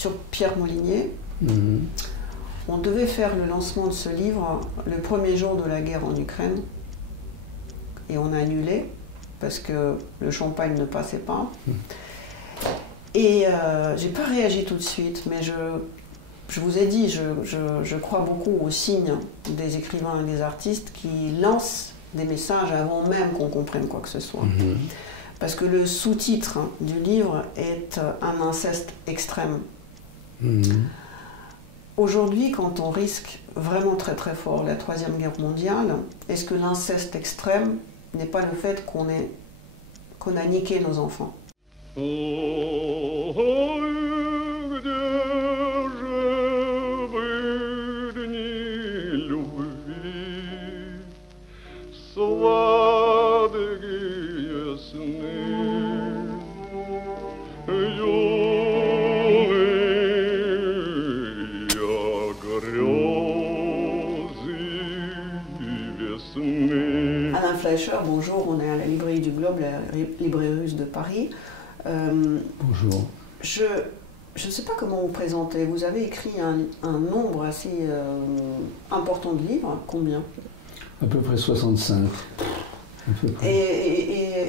sur Pierre Molinier. On devait faire le lancement de ce livre le premier jour de la guerre en Ukraine. Et on a annulé, parce que le champagne ne passait pas. Et j'ai pas réagi tout de suite, mais je vous ai dit, je crois beaucoup aux signes des écrivains et des artistes qui lancent des messages avant même qu'on comprenne quoi que ce soit. Parce que le sous-titre du livre est un inceste extrême. Aujourd'hui, quand on risque vraiment très très fort la Troisième Guerre mondiale, est-ce que l'inceste extrême n'est pas le fait qu'on a niqué nos enfants? Alain Fleischer, bonjour, on est à la librairie du Globe, la librairie russe de Paris. Bonjour. Je ne sais pas comment vous présenter, vous avez écrit un nombre assez important de livres, combien? À peu près 65. À peu près.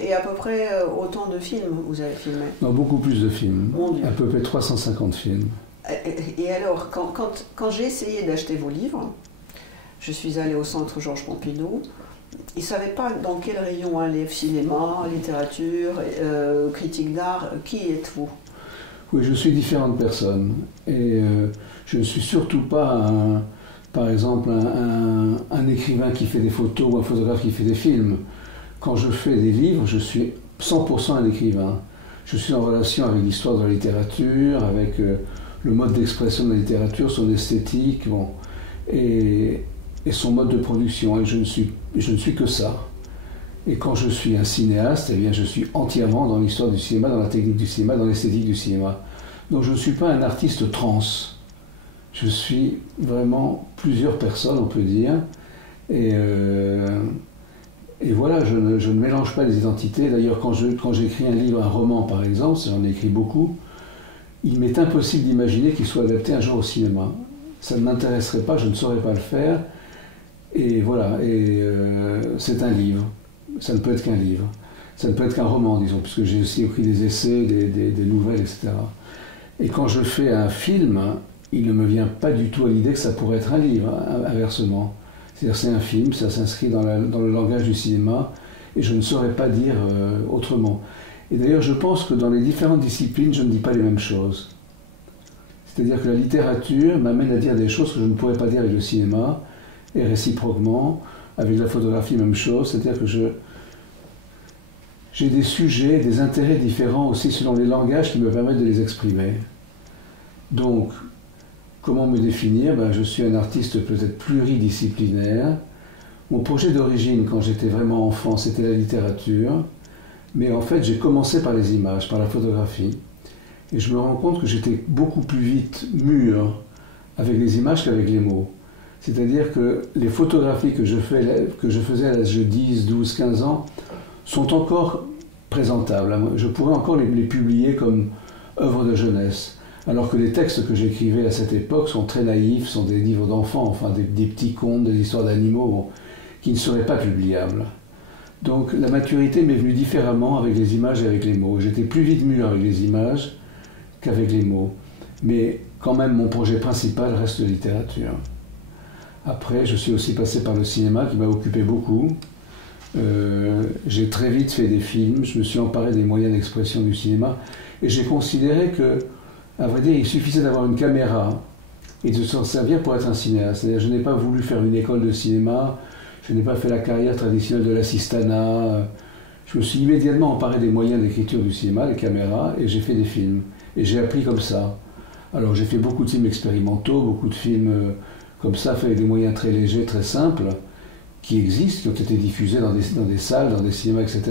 Et à peu près autant de films vous avez filmé? Non, beaucoup plus de films. Mon Dieu. À peu près 350 films. Et alors, quand j'ai essayé d'acheter vos livres, je suis allée au centre Georges Pompidou, ils ne savaient pas dans quel rayon aller, cinéma, littérature, critique d'art. Qui êtes-vous? Oui, je suis différentes personnes. Et je ne suis surtout pas, par exemple, un écrivain qui fait des photos ou un photographe qui fait des films. Quand je fais des livres, je suis 100% un écrivain. Je suis en relation avec l'histoire de la littérature, avec le mode d'expression de la littérature, son esthétique, bon, et son mode de production. Et je ne suis que ça. Et quand je suis un cinéaste, eh bien, je suis entièrement dans l'histoire du cinéma, dans la technique du cinéma, dans l'esthétique du cinéma. Donc je ne suis pas un artiste trans. Je suis vraiment plusieurs personnes, on peut dire. Et voilà, je ne mélange pas les identités. D'ailleurs, quand j'écris un livre, un roman par exemple, j'en ai écrit beaucoup, il m'est impossible d'imaginer qu'il soit adapté un jour au cinéma. Ça ne m'intéresserait pas, je ne saurais pas le faire. Et voilà, c'est un livre. Ça ne peut être qu'un livre. Ça ne peut être qu'un roman, disons, puisque j'ai aussi écrit des essais, des nouvelles, etc. Et quand je fais un film, il ne me vient pas du tout à l'idée que ça pourrait être un livre, inversement. C'est-à-dire c'est un film, ça s'inscrit dans le langage du cinéma, et je ne saurais pas dire autrement. Et d'ailleurs, je pense que dans les différentes disciplines, je ne dis pas les mêmes choses. C'est-à-dire que la littérature m'amène à dire des choses que je ne pourrais pas dire avec le cinéma, et réciproquement, avec la photographie, même chose. C'est-à-dire que j'ai des sujets, des intérêts différents aussi selon les langages qui me permettent de les exprimer. Donc, comment me définir? Je suis un artiste peut-être pluridisciplinaire. Mon projet d'origine, quand j'étais vraiment enfant, c'était la littérature. Mais en fait, j'ai commencé par les images, par la photographie. Et je me rends compte que j'étais beaucoup plus vite mûr avec les images qu'avec les mots. C'est-à-dire que les photographies que je faisais à l'âge de 10, 12, 15 ans sont encore présentables. Je pourrais encore les publier comme œuvres de jeunesse. Alors que les textes que j'écrivais à cette époque sont très naïfs, sont des livres d'enfants, enfin des petits contes, des histoires d'animaux qui ne seraient pas publiables. Donc la maturité m'est venue différemment avec les images et avec les mots. J'étais plus vite mûr avec les images qu'avec les mots. Mais quand même, mon projet principal reste la littérature. Après, je suis aussi passé par le cinéma qui m'a occupé beaucoup. J'ai très vite fait des films, je me suis emparé des moyens d'expression du cinéma et j'ai considéré que, à vrai dire, il suffisait d'avoir une caméra et de s'en servir pour être un cinéaste. C'est-à-dire, je n'ai pas voulu faire une école de cinéma, je n'ai pas fait la carrière traditionnelle de l'assistanat. Je me suis immédiatement emparé des moyens d'écriture du cinéma, les caméras, et j'ai fait des films. Et j'ai appris comme ça. Alors j'ai fait beaucoup de films expérimentaux, beaucoup de films comme ça, fait avec des moyens très légers, très simples, qui existent, qui ont été diffusés dans des salles, dans des cinémas, etc.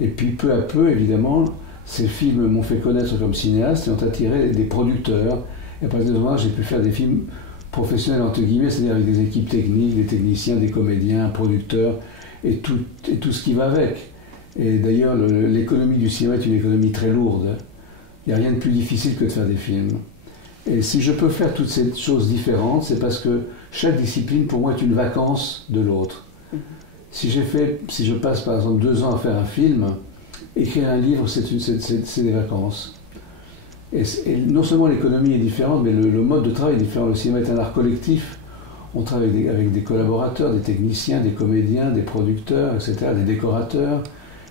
Et puis peu à peu, évidemment, ces films m'ont fait connaître comme cinéaste et ont attiré des producteurs. Et à partir de ce moment-là, j'ai pu faire des films professionnels, entre guillemets, c'est-à-dire avec des équipes techniques, des techniciens, des comédiens, producteurs, et tout ce qui va avec. Et d'ailleurs, l'économie du cinéma est une économie très lourde. Il n'y a rien de plus difficile que de faire des films. Et si je peux faire toutes ces choses différentes, c'est parce que chaque discipline, pour moi, est une vacance de l'autre. Si je passe par exemple 2 ans à faire un film, écrire un livre, c'est des vacances. Et non seulement l'économie est différente, mais le mode de travail est différent. Le cinéma est un art collectif. On travaille avec des collaborateurs, des techniciens, des comédiens, des producteurs, etc., des décorateurs.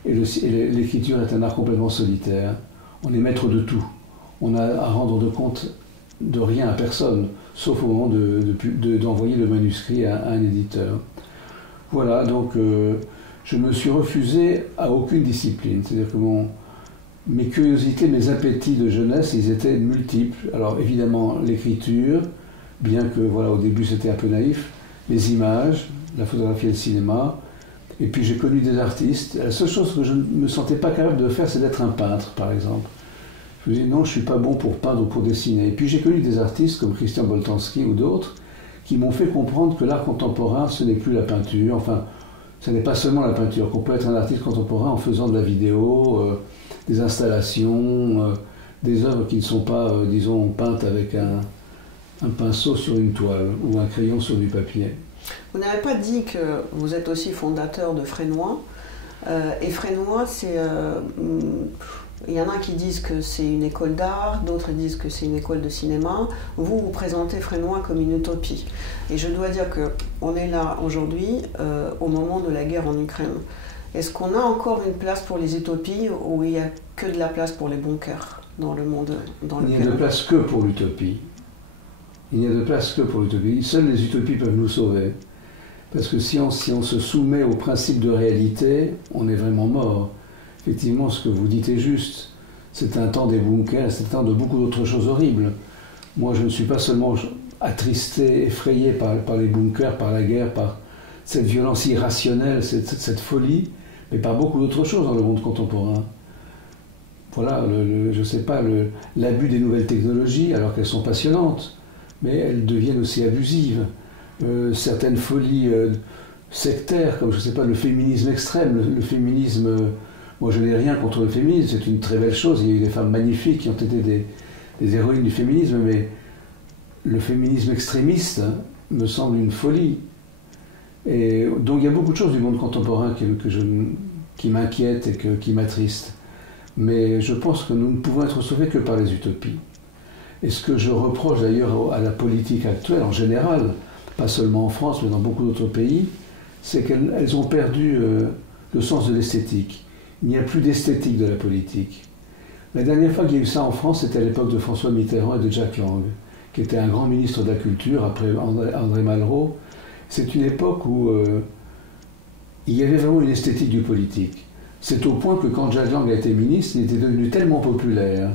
Et l'écriture est un art complètement solitaire. On est maître de tout. On a à rendre de compte de rien à personne, sauf au moment d'envoyer le manuscrit à un éditeur. Voilà, donc je me suis refusé à aucune discipline. C'est-à-dire que mes curiosités, mes appétits de jeunesse, ils étaient multiples. Alors évidemment, l'écriture, bien que voilà, au début c'était un peu naïf, les images, la photographie et le cinéma. Et puis j'ai connu des artistes. La seule chose que je ne me sentais pas capable de faire, c'est d'être un peintre, par exemple. Je me disais non, je ne suis pas bon pour peindre ou pour dessiner. Et puis j'ai connu des artistes comme Christian Boltanski ou d'autres qui m'ont fait comprendre que l'art contemporain, ce n'est plus la peinture. Enfin, ce n'est pas seulement la peinture, qu'on peut être un artiste contemporain en faisant de la vidéo, des installations, des œuvres qui ne sont pas, disons, peintes avec un pinceau sur une toile ou un crayon sur du papier. Vous n'avez pas dit que vous êtes aussi fondateur de Frénois. Et Frénois, c'est... il y en a qui disent que c'est une école d'art, d'autres disent que c'est une école de cinéma. Vous, vous présentez Frénois comme une utopie. Et je dois dire qu'on est là aujourd'hui, au moment de la guerre en Ukraine. Est-ce qu'on a encore une place pour les utopies ou il n'y a que de la place pour les bunkers dans le monde dans lequel... Il n'y a de place que pour l'utopie. Il n'y a de place que pour l'utopie. Seules les utopies peuvent nous sauver. Parce que si on se soumet au principe de réalité, on est vraiment mort. Effectivement, ce que vous dites est juste. C'est un temps des bunkers, c'est un temps de beaucoup d'autres choses horribles. Moi, je ne suis pas seulement attristé, effrayé par les bunkers, par la guerre, par cette violence irrationnelle, cette folie, mais par beaucoup d'autres choses dans le monde contemporain. Voilà, je ne sais pas, l'abus des nouvelles technologies, alors qu'elles sont passionnantes, mais elles deviennent aussi abusives. Certaines folies sectaires, comme je ne sais pas, le féminisme extrême, le féminisme... Moi, je n'ai rien contre le féminisme, c'est une très belle chose. Il y a eu des femmes magnifiques qui ont été des héroïnes du féminisme, mais le féminisme extrémiste me semble une folie. Et donc, il y a beaucoup de choses du monde contemporain qui m'inquiètent et qui m'attristent. Mais je pense que nous ne pouvons être sauvés que par les utopies. Et ce que je reproche d'ailleurs à la politique actuelle, en général, pas seulement en France, mais dans beaucoup d'autres pays, c'est qu'elles ont perdu le sens de l'esthétique. Il n'y a plus d'esthétique de la politique. La dernière fois qu'il y a eu ça en France, c'était à l'époque de François Mitterrand et de Jack Lang, qui était un grand ministre de la Culture, après André Malraux. C'est une époque où il y avait vraiment une esthétique du politique. C'est au point que quand Jack Lang a été ministre, il était devenu tellement populaire,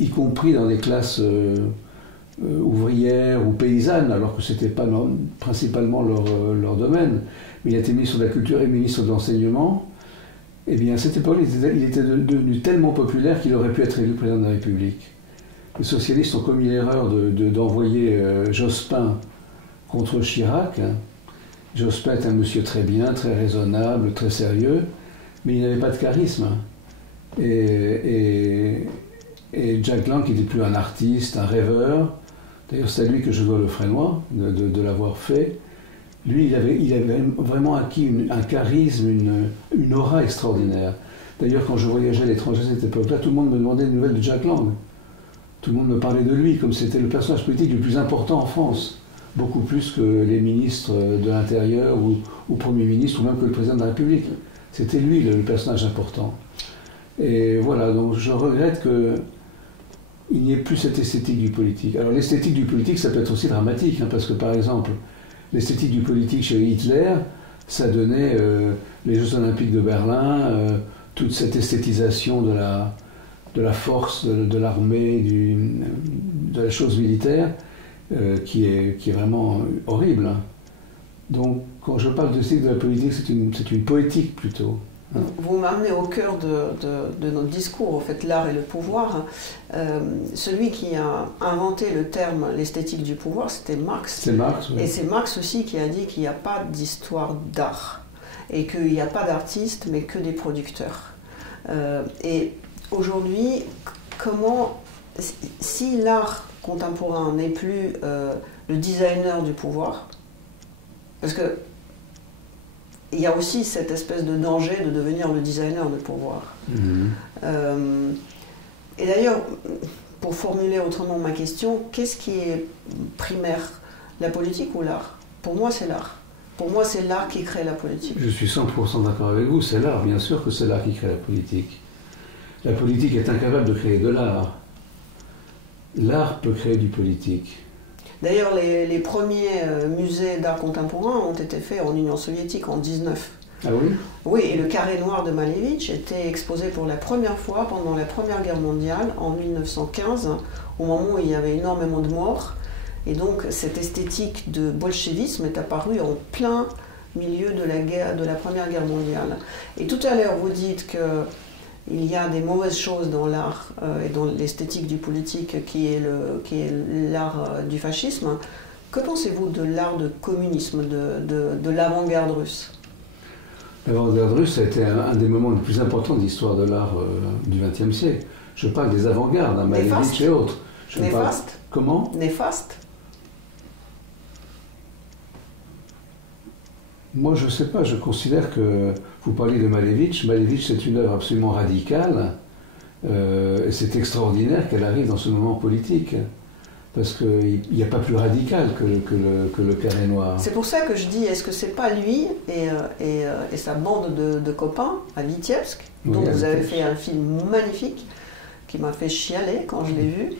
y compris dans des classes ouvrières ou paysannes, alors que ce n'était pas principalement leur domaine, mais il a été ministre de la Culture et ministre de l'Enseignement. Eh bien, à cette époque, il était devenu tellement populaire qu'il aurait pu être élu président de la République. Les socialistes ont commis l'erreur d'envoyer Jospin contre Chirac. Jospin est un monsieur très bien, très raisonnable, très sérieux, mais il n'avait pas de charisme. Et Jack Lang, qui n'était plus un artiste, un rêveur, d'ailleurs c'est à lui que je dois le Frénois, de l'avoir fait, lui, il avait vraiment acquis un charisme, une aura extraordinaire. D'ailleurs, quand je voyageais à l'étranger à cette époque-là, tout le monde me demandait des nouvelles de Jack Lang. Tout le monde me parlait de lui, comme c'était le personnage politique le plus important en France. Beaucoup plus que les ministres de l'Intérieur ou Premier ministre, ou même que le président de la République. C'était lui le personnage important. Et voilà, donc je regrette qu'il n'y ait plus cette esthétique du politique. Alors l'esthétique du politique, ça peut être aussi dramatique, hein, parce que par exemple, l'esthétique du politique chez Hitler, ça donnait les Jeux Olympiques de Berlin, toute cette esthétisation de la force, de l'armée, de la chose militaire, qui est vraiment horrible. Donc, quand je parle d'esthétique de la politique, c'est une poétique plutôt. Vous m'amenez au cœur de notre discours, en fait, l'art et le pouvoir. Celui qui a inventé le terme l'esthétique du pouvoir, c'était Marx. C'est Marx, oui. Et c'est Marx aussi qui a dit qu'il n'y a pas d'histoire d'art et qu'il n'y a pas d'artistes, mais que des producteurs. Et aujourd'hui, si l'art contemporain n'est plus le designer du pouvoir, parce que il y a aussi cette espèce de danger de devenir le designer du pouvoir. Et d'ailleurs, pour formuler autrement ma question, qu'est-ce qui est primaire, la politique ou l'art? Pour moi, c'est l'art. Pour moi, c'est l'art qui crée la politique. Je suis 100% d'accord avec vous, c'est l'art, bien sûr que c'est l'art qui crée la politique. La politique est incapable de créer de l'art. L'art peut créer du politique. D'ailleurs, les premiers musées d'art contemporain ont été faits en Union soviétique en 1919. Ah oui? Oui, et le Carré noir de Malevich était exposé pour la première fois pendant la Première Guerre mondiale en 1915, au moment où il y avait énormément de morts. Et donc cette esthétique de bolchevisme est apparue en plein milieu de la Première Guerre mondiale. Et tout à l'heure, vous dites qu'il y a des mauvaises choses dans l'art et dans l'esthétique du politique qui est l'art du fascisme. Que pensez-vous de l'art de communisme, de l'avant-garde russe? L'avant-garde russe a été un des moments les plus importants de l'histoire de l'art du XXe siècle. Je parle des avant-gardes, Malevich et autres. Néfaste. Comment? Néfaste. Moi, je ne sais pas, je considère que, vous parlez de Malevich, Malevich c'est une œuvre absolument radicale, et c'est extraordinaire qu'elle arrive dans ce moment politique. Parce qu'il n'y a pas plus radical que le Carré noir. C'est pour ça que je dis, est-ce que c'est pas lui et sa bande de copains à Vitebsk, dont vous avez fait un film magnifique, qui m'a fait chialer quand je l'ai vu.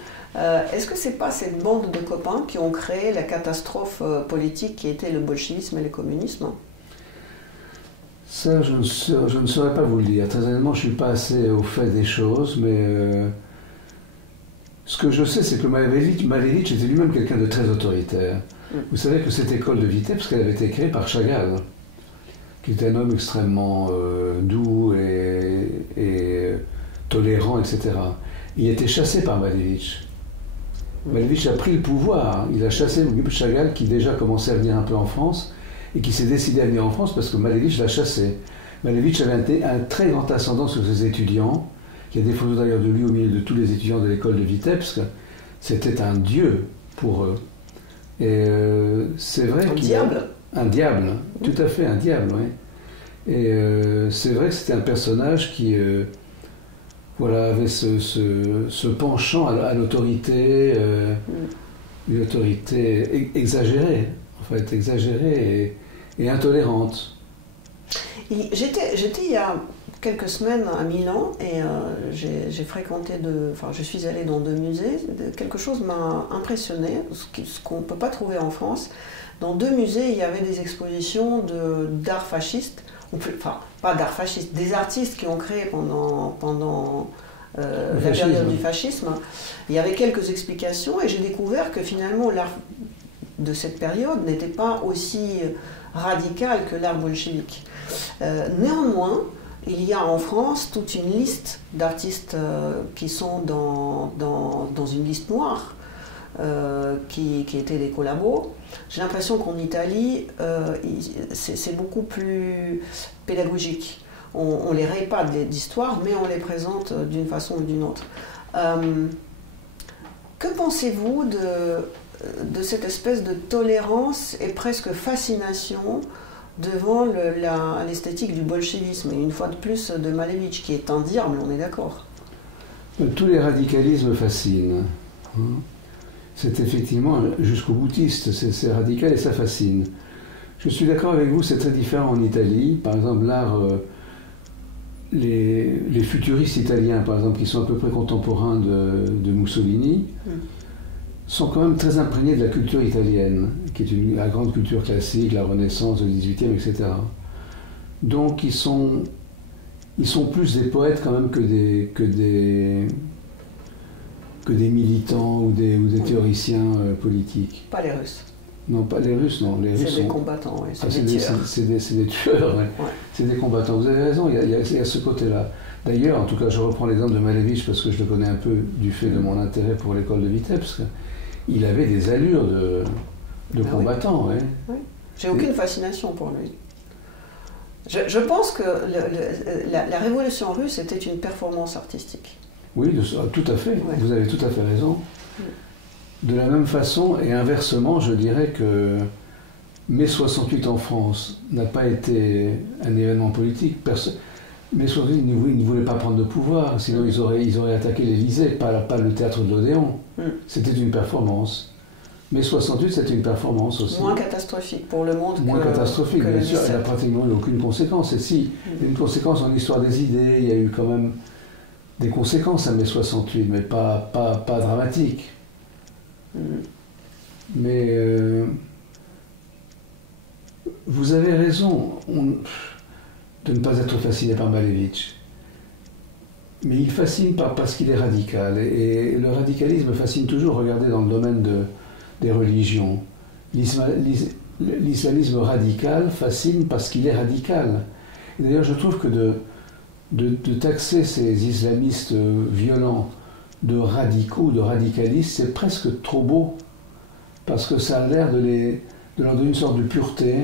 Est-ce que c'est pas cette bande de copains qui ont créé la catastrophe politique qui était le bolchevisme et le communisme? Ça, je ne saurais pas vous le dire. Très honnêtement, je ne suis pas assez au fait des choses, mais... Ce que je sais, c'est que Malevich était lui-même quelqu'un de très autoritaire. Vous savez que cette école de Vitebsk, elle avait été créée par Chagall, qui était un homme extrêmement doux et tolérant, etc. Il était chassé par Malevich. Malevich a pris le pouvoir. Il a chassé Chagall, qui déjà commençait à venir un peu en France, et qui s'est décidé à venir en France parce que Malevich l'a chassé. Malevich avait un très grand ascendant sur ses étudiants. Il y a des photos d'ailleurs de lui au milieu de tous les étudiants de l'école de Vitebsk. C'était un dieu pour eux. Et c'est vrai qu'il y a... Un diable, tout à fait, un diable, oui. Et c'est vrai que c'était un personnage qui avait ce penchant à l'autorité, une autorité exagérée, en fait, exagérée et intolérante. J'étais il y a quelques semaines à Milan et j'ai fréquenté je suis allée dans 2 musées. Quelque chose m'a impressionné, ce qu'on ne peut pas trouver en France. Dans 2 musées, il y avait des expositions d'art fasciste, pas d'art fasciste, des artistes qui ont créé pendant la période du fascisme. Il y avait quelques explications et j'ai découvert que finalement l'art de cette période n'était pas aussi radical que l'art bolchevique. Néanmoins, il y a en France toute une liste d'artistes qui sont dans une liste noire, qui étaient des collabos. J'ai l'impression qu'en Italie, c'est beaucoup plus pédagogique. On les raye pas d'histoire, mais on les présente d'une façon ou d'une autre. Que pensez-vous de cette espèce de tolérance et presque fascination devant l'esthétique du bolchevisme, et une fois de plus de Malevich, qui est un diable, on est d'accord? Tous les radicalismes fascinent. C'est effectivement jusqu'au boutiste, c'est radical et ça fascine. Je suis d'accord avec vous, c'est très différent en Italie. Par exemple, l'art, les futuristes italiens, par exemple, qui sont à peu près contemporains de Mussolini, sont quand même très imprégnés de la culture italienne, qui est la grande culture classique, la Renaissance, le XVIIIe, etc. Donc ils sont plus des poètes quand même que des militants ou des théoriciens politiques. Pas les Russes. Non, pas les Russes, non. Les Russes c'est des combattants, oui. C'est des tueurs, ouais. Ouais. C'est des combattants. Vous avez raison, il y a ce côté-là. D'ailleurs, en tout cas, je reprends l'exemple de Malevich parce que je le connais un peu du fait de mon intérêt pour l'école de Vitebsk. Il avait des allures de combattant, oui. Oui. J'ai aucune fascination pour lui. Je pense que la révolution russe était une performance artistique. Oui, tout à fait. Ouais. Vous avez tout à fait raison. De la même façon, et inversement, je dirais que mai 68 en France n'a pas été un événement politique. Mai 68, ils ne voulaient pas prendre de pouvoir, sinon ils auraient attaqué l'Élysée, pas le théâtre de l'Odéon. C'était une performance. Mai 68, c'était une performance aussi. Moins catastrophique pour le monde Moins catastrophique, bien sûr, elle n'a pratiquement eu aucune conséquence. Et si, une conséquence en histoire des idées, il y a eu quand même des conséquences à mai 68, mais pas dramatiques. Mais vous avez raison de ne pas être fasciné par Malevich. Mais il fascine parce qu'il est radical. Et le radicalisme fascine toujours. Regardez dans le domaine des religions. L'islamisme radical fascine parce qu'il est radical. Et d'ailleurs, je trouve que de taxer ces islamistes violents de radicaux, de radicalistes, c'est presque trop beau. Parce que ça a l'air de leur donner une sorte de pureté.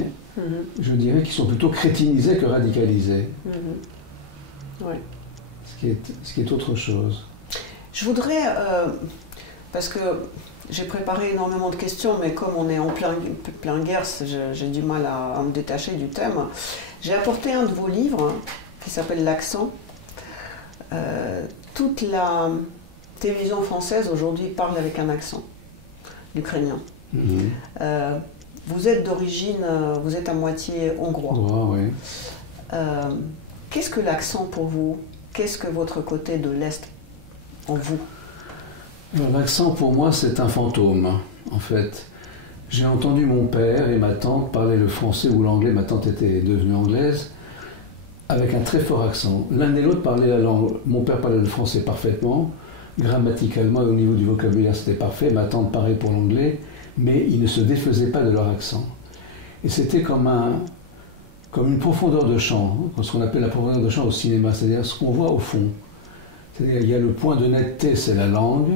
Je dirais qu'ils sont plutôt crétinisés que radicalisés. Ouais. Ce qui est autre chose. Je voudrais, parce que j'ai préparé énormément de questions, mais comme on est en plein guerre, j'ai du mal à me détacher du thème. J'ai apporté un de vos livres qui s'appelle L'accent. Toute la télévision française aujourd'hui parle avec un accent, l'ukrainien. Vous êtes d'origine, vous êtes à moitié hongrois. Hongrois, oui. Qu'est-ce que l'accent pour vous? Qu'est-ce que votre côté de l'Est en vous? L'accent pour moi c'est un fantôme, en fait. J'ai entendu mon père et ma tante parler le français ou l'anglais, ma tante était devenue anglaise, avec un très fort accent. L'un et l'autre parlaient la langue. Mon père parlait le français parfaitement, grammaticalement et au niveau du vocabulaire c'était parfait, ma tante pareil pour l'anglais, mais ils ne se défaisaient pas de leur accent. Et c'était comme une profondeur de champ, ce qu'on appelle la profondeur de champ au cinéma, c'est-à-dire ce qu'on voit au fond. C'est-à-dire il y a le point de netteté, c'est la langue,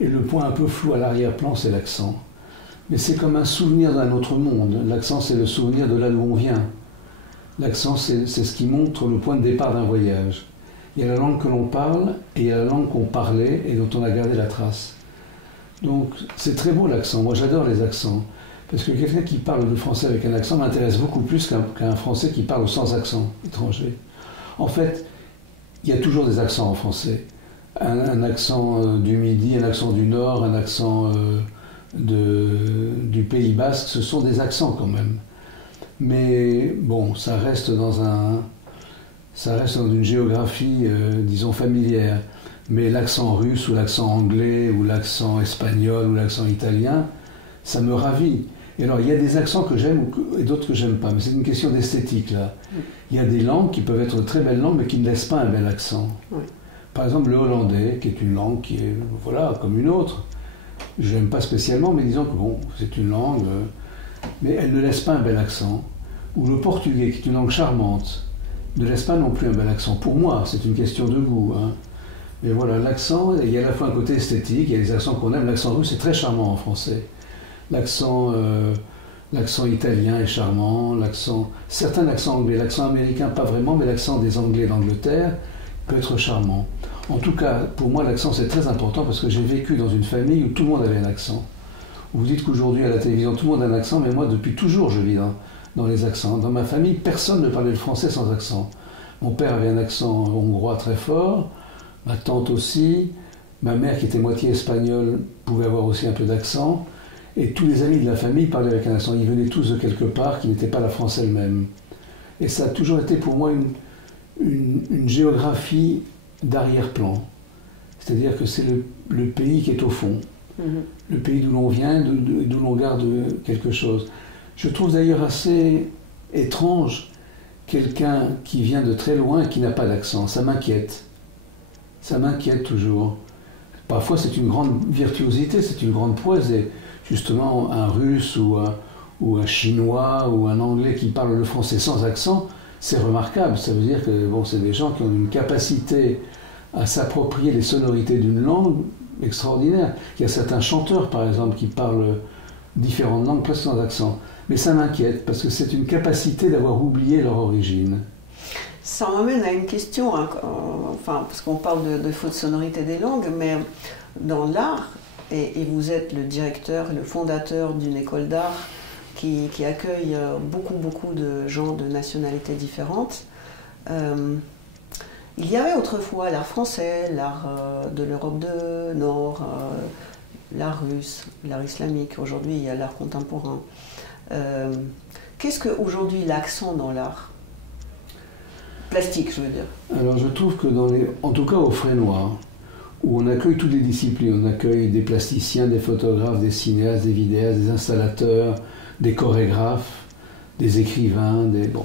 et le point un peu flou à l'arrière-plan, c'est l'accent. Mais c'est comme un souvenir d'un autre monde. L'accent, c'est le souvenir de là d'où on vient. L'accent, c'est ce qui montre le point de départ d'un voyage. Il y a la langue que l'on parle, et il y a la langue qu'on parlait, et dont on a gardé la trace. Donc, c'est très beau l'accent. Moi, j'adore les accents. Parce que quelqu'un qui parle le français avec un accent m'intéresse beaucoup plus qu'un français qui parle sans accent étranger. En fait, il y a toujours des accents en français. Un accent du Midi, un accent du Nord, un accent du Pays Basque, ce sont des accents quand même. Mais bon, ça reste dans une géographie, disons, familière. Mais l'accent russe ou l'accent anglais ou l'accent espagnol ou l'accent italien, ça me ravit. Et alors, il y a des accents que j'aime et d'autres que j'aime pas, mais c'est une question d'esthétique, là. Il y a des langues qui peuvent être de très belles langues, mais qui ne laissent pas un bel accent. Oui. Par exemple, le hollandais, qui est une langue qui est, voilà, comme une autre. Je n'aime pas spécialement, mais disons que bon, c'est une langue, mais elle ne laisse pas un bel accent. Ou le portugais, qui est une langue charmante, ne laisse pas non plus un bel accent. Pour moi, c'est une question de goût, hein. Mais voilà, l'accent, il y a à la fois un côté esthétique, il y a des accents qu'on aime. L'accent russe est très charmant en français. L'accent italien est charmant, certains accents anglais, l'accent américain pas vraiment, mais l'accent des Anglais d'Angleterre peut être charmant. En tout cas, pour moi, l'accent c'est très important parce que j'ai vécu dans une famille où tout le monde avait un accent. Vous dites qu'aujourd'hui à la télévision tout le monde a un accent, mais moi depuis toujours je vis dans les accents. Dans ma famille, personne ne parlait le français sans accent. Mon père avait un accent hongrois très fort, ma tante aussi, ma mère qui était moitié espagnole pouvait avoir aussi un peu d'accent. Et tous les amis de la famille parlaient avec un accent. Ils venaient tous de quelque part qui n'était pas la France elle-même. Et ça a toujours été pour moi une géographie d'arrière-plan. C'est-à-dire que c'est le pays qui est au fond. Le pays d'où l'on vient, d'où l'on garde quelque chose. Je trouve d'ailleurs assez étrange quelqu'un qui vient de très loin et qui n'a pas d'accent. Ça m'inquiète. Ça m'inquiète toujours. Parfois c'est une grande virtuosité, c'est une grande prouesse. Justement, un russe ou un chinois ou un anglais qui parle le français sans accent, c'est remarquable. Ça veut dire que bon, c'est des gens qui ont une capacité à s'approprier les sonorités d'une langue extraordinaire. Il y a certains chanteurs, par exemple, qui parlent différentes langues presque sans accent. Mais ça m'inquiète, parce que c'est une capacité d'avoir oublié leur origine. Ça m'amène à une question, hein, parce qu'on parle de faute sonorité des langues, mais dans l'art, et vous êtes le directeur, le fondateur d'une école d'art qui accueille beaucoup de gens de nationalités différentes. Il y avait autrefois l'art français, l'art de l'Europe du Nord, l'art russe, l'art islamique. Aujourd'hui, il y a l'art contemporain. Qu'est-ce qu'aujourd'hui l'accent dans l'art plastique, je veux dire? Alors je trouve que en tout cas au Fresnoy, où on accueille toutes les disciplines, on accueille des plasticiens, des photographes, des cinéastes, des vidéastes, des installateurs, des chorégraphes, des écrivains, bon.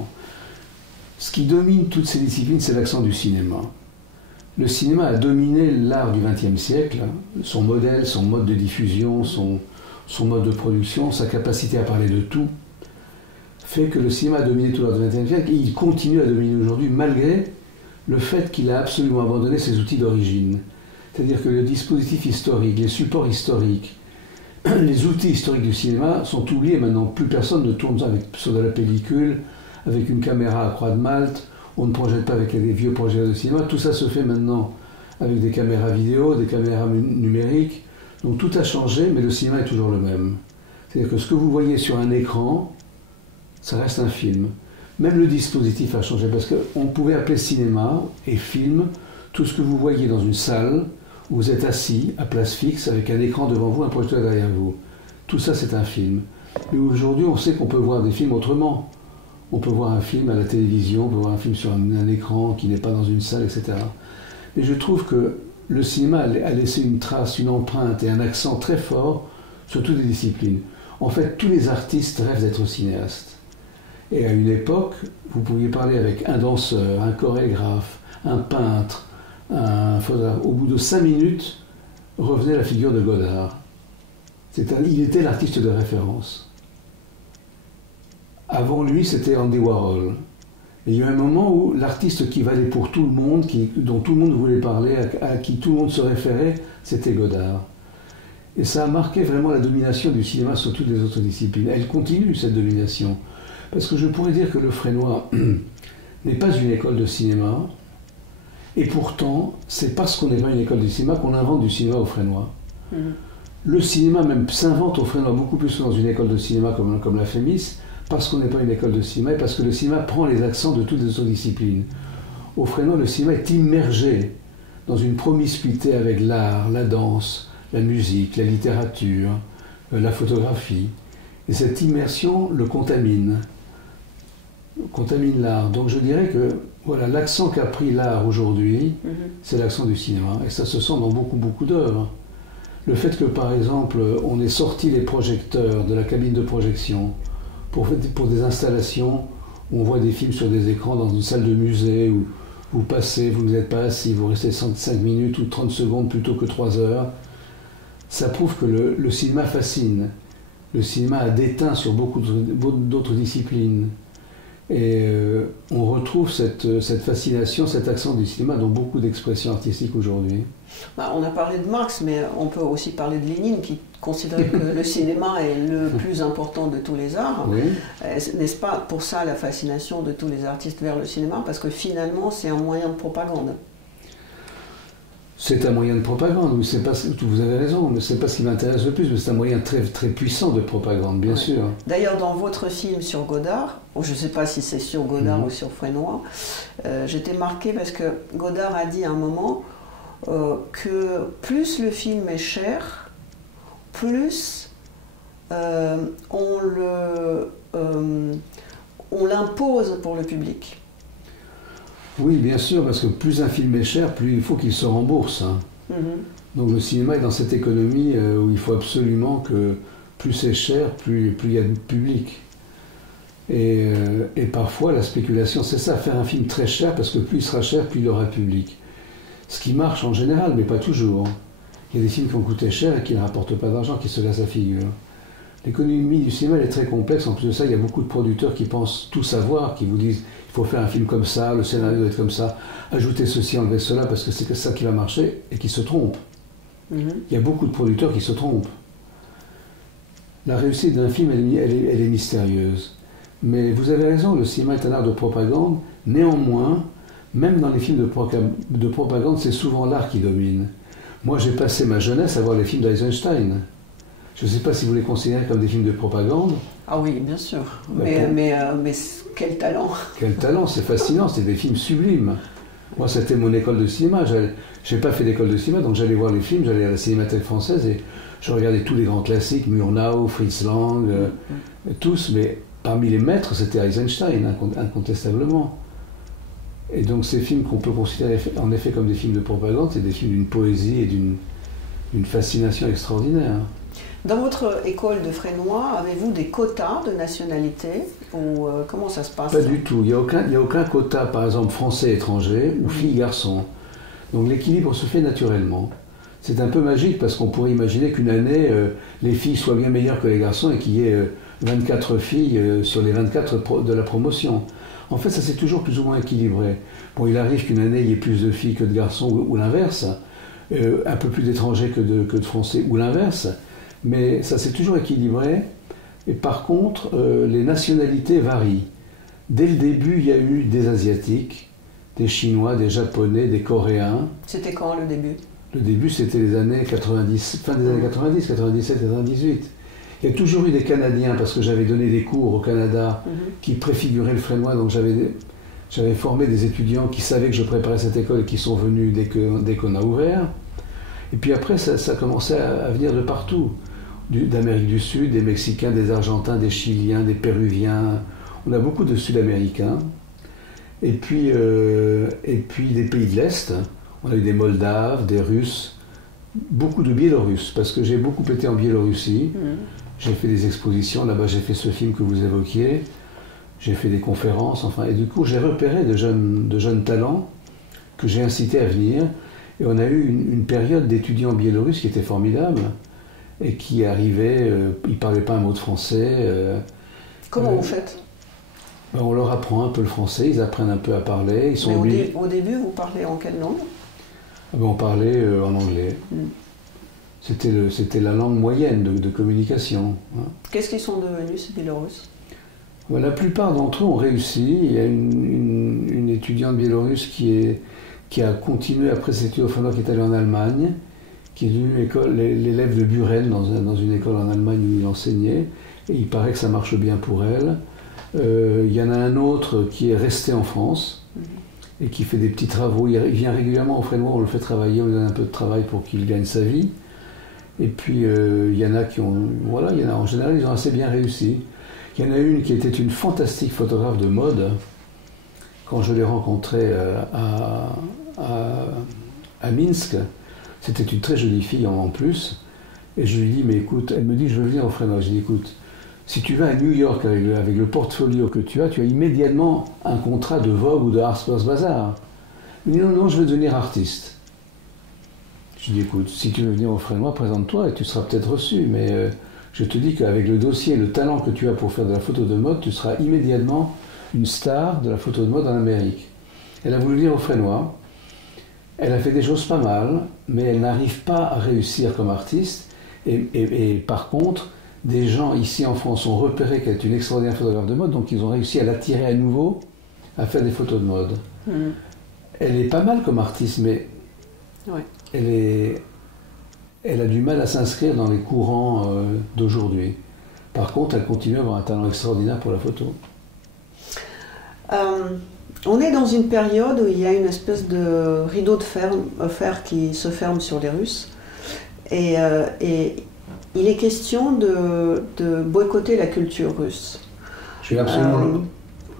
Ce qui domine toutes ces disciplines, c'est l'accent du cinéma. Le cinéma a dominé l'art du XXe siècle, son modèle, son mode de diffusion, son mode de production, sa capacité à parler de tout, fait que le cinéma a dominé tout l'art du XXe siècle et il continue à dominer aujourd'hui malgré le fait qu'il a absolument abandonné ses outils d'origine. C'est-à-dire que le dispositif historique, les supports historiques, les outils historiques du cinéma sont oubliés maintenant. Plus personne ne tourne sur de la pellicule, avec une caméra à croix de Malte, on ne projette pas avec des vieux projecteurs de cinéma. Tout ça se fait maintenant avec des caméras vidéo, des caméras numériques. Donc tout a changé, mais le cinéma est toujours le même. C'est-à-dire que ce que vous voyez sur un écran, ça reste un film. Même le dispositif a changé, parce qu'on pouvait appeler cinéma et film tout ce que vous voyez dans une salle où vous êtes assis à place fixe avec un écran devant vous, un projecteur derrière vous. Tout ça, c'est un film. Mais aujourd'hui, on sait qu'on peut voir des films autrement. On peut voir un film à la télévision, on peut voir un film sur un écran qui n'est pas dans une salle, etc. Mais je trouve que le cinéma a laissé une trace, une empreinte et un accent très fort sur toutes les disciplines. En fait, tous les artistes rêvent d'être cinéastes. Et à une époque, vous pouviez parler avec un danseur, un chorégraphe, un peintre, un photographe. Au bout de 5 minutes, revenait la figure de Godard. Il était l'artiste de référence. Avant lui, c'était Andy Warhol. Et il y a eu un moment où l'artiste qui valait pour tout le monde, dont tout le monde voulait parler, à qui tout le monde se référait, c'était Godard. Et ça a marqué vraiment la domination du cinéma sur toutes les autres disciplines. Elle continue, cette domination. Parce que je pourrais dire que le Fresnoy n'est pas une école de cinéma, et pourtant, c'est parce qu'on n'est pas une école de cinéma qu'on invente du cinéma au Fresnoy. Le cinéma même s'invente au Fresnoy beaucoup plus que dans une école de cinéma comme la FEMIS, parce qu'on n'est pas une école de cinéma et parce que le cinéma prend les accents de toutes les autres disciplines. Au Fresnoy, le cinéma est immergé dans une promiscuité avec l'art, la danse, la musique, la littérature, la photographie. Et cette immersion le contamine l'art. Donc je dirais que voilà, l'accent qu'a pris l'art aujourd'hui, c'est l'accent du cinéma. Et ça se sent dans beaucoup d'œuvres. Le fait que, par exemple, on ait sorti les projecteurs de la cabine de projection pour des installations où on voit des films sur des écrans dans une salle de musée où vous passez, vous n'êtes pas assis, vous restez 5 minutes ou 30 secondes plutôt que 3 heures, ça prouve que le cinéma fascine. Le cinéma a déteint sur beaucoup d'autres disciplines. Et on retrouve cette fascination, cet accent du cinéma dans beaucoup d'expressions artistiques aujourd'hui. On a parlé de Marx, mais on peut aussi parler de Lénine, qui considérait que le cinéma est le plus important de tous les arts. Oui. N'est-ce pas pour ça la fascination de tous les artistes vers le cinéma? Parce que finalement, c'est un moyen de propagande. C'est un moyen de propagande, vous avez raison, mais ce n'est pas ce qui m'intéresse le plus, mais c'est un moyen très, très puissant de propagande, bien sûr. D'ailleurs, dans votre film sur Godard, je ne sais pas si c'est sur Godard ou sur Fresnoy, j'étais marquée parce que Godard a dit à un moment que plus le film est cher, plus on l'impose pour le public. Oui, bien sûr, parce que plus un film est cher, plus il faut qu'il se rembourse. Donc le cinéma est dans cette économie où il faut absolument que plus c'est cher, plus il y a de public. Et parfois la spéculation, c'est ça, faire un film très cher, parce que plus il sera cher, plus il aura public. Ce qui marche en général, mais pas toujours. Il y a des films qui ont coûté cher et qui ne rapportent pas d'argent, qui se cassent la figure. L'économie du cinéma elle est très complexe. En plus de ça, il y a beaucoup de producteurs qui pensent tout savoir, qui vous disent il faut faire un film comme ça, le scénario doit être comme ça, ajouter ceci, enlever cela, parce que c'est que ça qui va marcher, et qui se trompent. Il y a beaucoup de producteurs qui se trompent. La réussite d'un film, elle est mystérieuse. Mais vous avez raison, le cinéma est un art de propagande. Néanmoins, même dans les films de propagande, c'est souvent l'art qui domine. Moi, j'ai passé ma jeunesse à voir les films d'Eisenstein. Je ne sais pas si vous les considérez comme des films de propagande. Ah oui, bien sûr. Mais quel talent! Quel talent, c'est fascinant, c'est des films sublimes. Moi, c'était mon école de cinéma. Je n'ai pas fait d'école de cinéma, donc j'allais voir les films, j'allais à la Cinémathèque française et je regardais tous les grands classiques, Murnau, Fritz Lang, tous, mais parmi les maîtres, c'était Eisenstein, incontestablement. Et donc ces films qu'on peut considérer en effet comme des films de propagande, c'est des films d'une poésie et d'une fascination extraordinaire. Dans votre école de Fresnoy, avez-vous des quotas de nationalité ou comment ça se passe? Pas du tout. Il n'y a aucun quota, par exemple, français-étranger ou filles-garçons. Donc l'équilibre se fait naturellement. C'est un peu magique parce qu'on pourrait imaginer qu'une année, les filles soient bien meilleures que les garçons et qu'il y ait 24 filles sur les 24 de la promotion. En fait, ça s'est toujours plus ou moins équilibré. Bon, il arrive qu'une année, il y ait plus de filles que de garçons ou l'inverse, un peu plus d'étrangers que de Français ou l'inverse. Mais ça s'est toujours équilibré. Et par contre, les nationalités varient. Dès le début, il y a eu des Asiatiques, des Chinois, des Japonais, des Coréens. C'était quand le début? Le début, c'était les années 90, fin des années 90, 97, 98. Il y a toujours eu des Canadiens, parce que j'avais donné des cours au Canada qui préfiguraient le Fresnoy, donc j'avais formé des étudiants qui savaient que je préparais cette école et qui sont venus dès qu'on a ouvert. Et puis après, ça commençait à venir de partout. D'Amérique du Sud, des Mexicains, des Argentins, des Chiliens, des Péruviens. On a beaucoup de Sud-Américains. Et puis des pays de l'Est. On a eu des Moldaves, des Russes, beaucoup de Biélorusses, parce que j'ai beaucoup été en Biélorussie. J'ai fait des expositions, là-bas j'ai fait ce film que vous évoquiez. J'ai fait des conférences, enfin, et du coup j'ai repéré de jeunes talents que j'ai incités à venir. Et on a eu une période d'étudiants biélorusses qui était formidable. Et qui arrivaient, ils ne parlaient pas un mot de français. Comment vous faites? On leur apprend un peu le français, ils apprennent un peu à parler. Ils sont au début, vous parlez en quelle langue? On parlait en anglais. C'était la langue moyenne de communication. Hein. Qu'est-ce qu'ils sont devenus, ces Biélorusses? La plupart d'entre eux ont réussi. Il y a une étudiante biélorusse qui a continué après ses études au Fresnoy, qui est allée en Allemagne, qui est devenue l'élève de Buren dans une école en Allemagne où il enseignait, et il paraît que ça marche bien pour elle. Il y en a un autre qui est resté en France et qui fait des petits travaux. Il vient régulièrement au Fresnoy, on le fait travailler, on lui donne un peu de travail pour qu'il gagne sa vie. Et puis il y en a qui ont, en général ils ont assez bien réussi. Il y en a une qui était une fantastique photographe de mode. Quand je l'ai rencontrée à Minsk, c'était une très jolie fille en plus, et je lui dis, mais écoute, elle me dit, je veux venir au Fresnoy. Je lui dis, écoute, si tu vas à New York avec le portfolio que tu as immédiatement un contrat de Vogue ou de Harper's Bazaar. Il me dit, non, je veux devenir artiste. Je lui dis, écoute, si tu veux venir au Fresnoy, présente-toi et tu seras peut-être reçu, mais je te dis qu'avec le dossier et le talent que tu as pour faire de la photo de mode, tu seras immédiatement une star de la photo de mode en Amérique. Elle a voulu venir au Fresnoy. Elle a fait des choses pas mal, mais elle n'arrive pas à réussir comme artiste. Et par contre, des gens ici en France ont repéré qu'elle est une extraordinaire photographe de mode, donc ils ont réussi à l'attirer à nouveau à faire des photos de mode. Elle est pas mal comme artiste, mais elle a du mal à s'inscrire dans les courants d'aujourd'hui. Par contre, elle continue à avoir un talent extraordinaire pour la photo. On est dans une période où il y a une espèce de rideau de fer qui se ferme sur les Russes. Et il est question de boycotter la culture russe. Je suis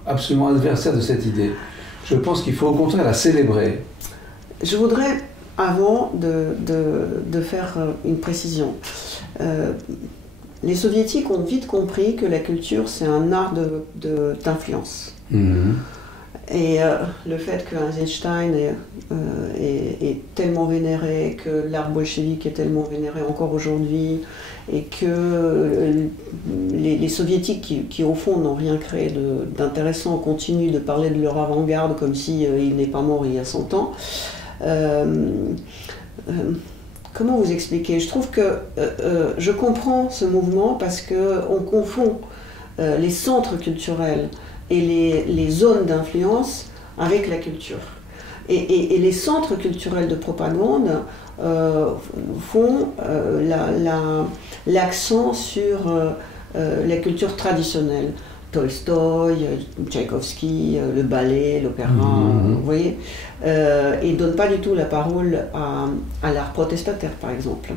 absolument adversaire de cette idée. Je pense qu'il faut au contraire la célébrer. Je voudrais, avant de faire une précision, les soviétiques ont vite compris que la culture, c'est un art d'influence. Et le fait que Eisenstein est tellement vénéré, que l'art bolchevique est tellement vénéré encore aujourd'hui, et que les soviétiques qui au fond n'ont rien créé d'intéressant continuent de parler de leur avant-garde comme si il n'est pas mort il y a 100 ans. Comment vous expliquer? Je trouve que je comprends ce mouvement parce qu'on confond les centres culturels et les zones d'influence avec la culture. Et les centres culturels de propagande font l'accent sur la culture traditionnelle. Tolstoï, Tchaïkovski, le ballet, l'opéra, vous voyez, et ne donne pas du tout la parole à l'art protestataire, par exemple.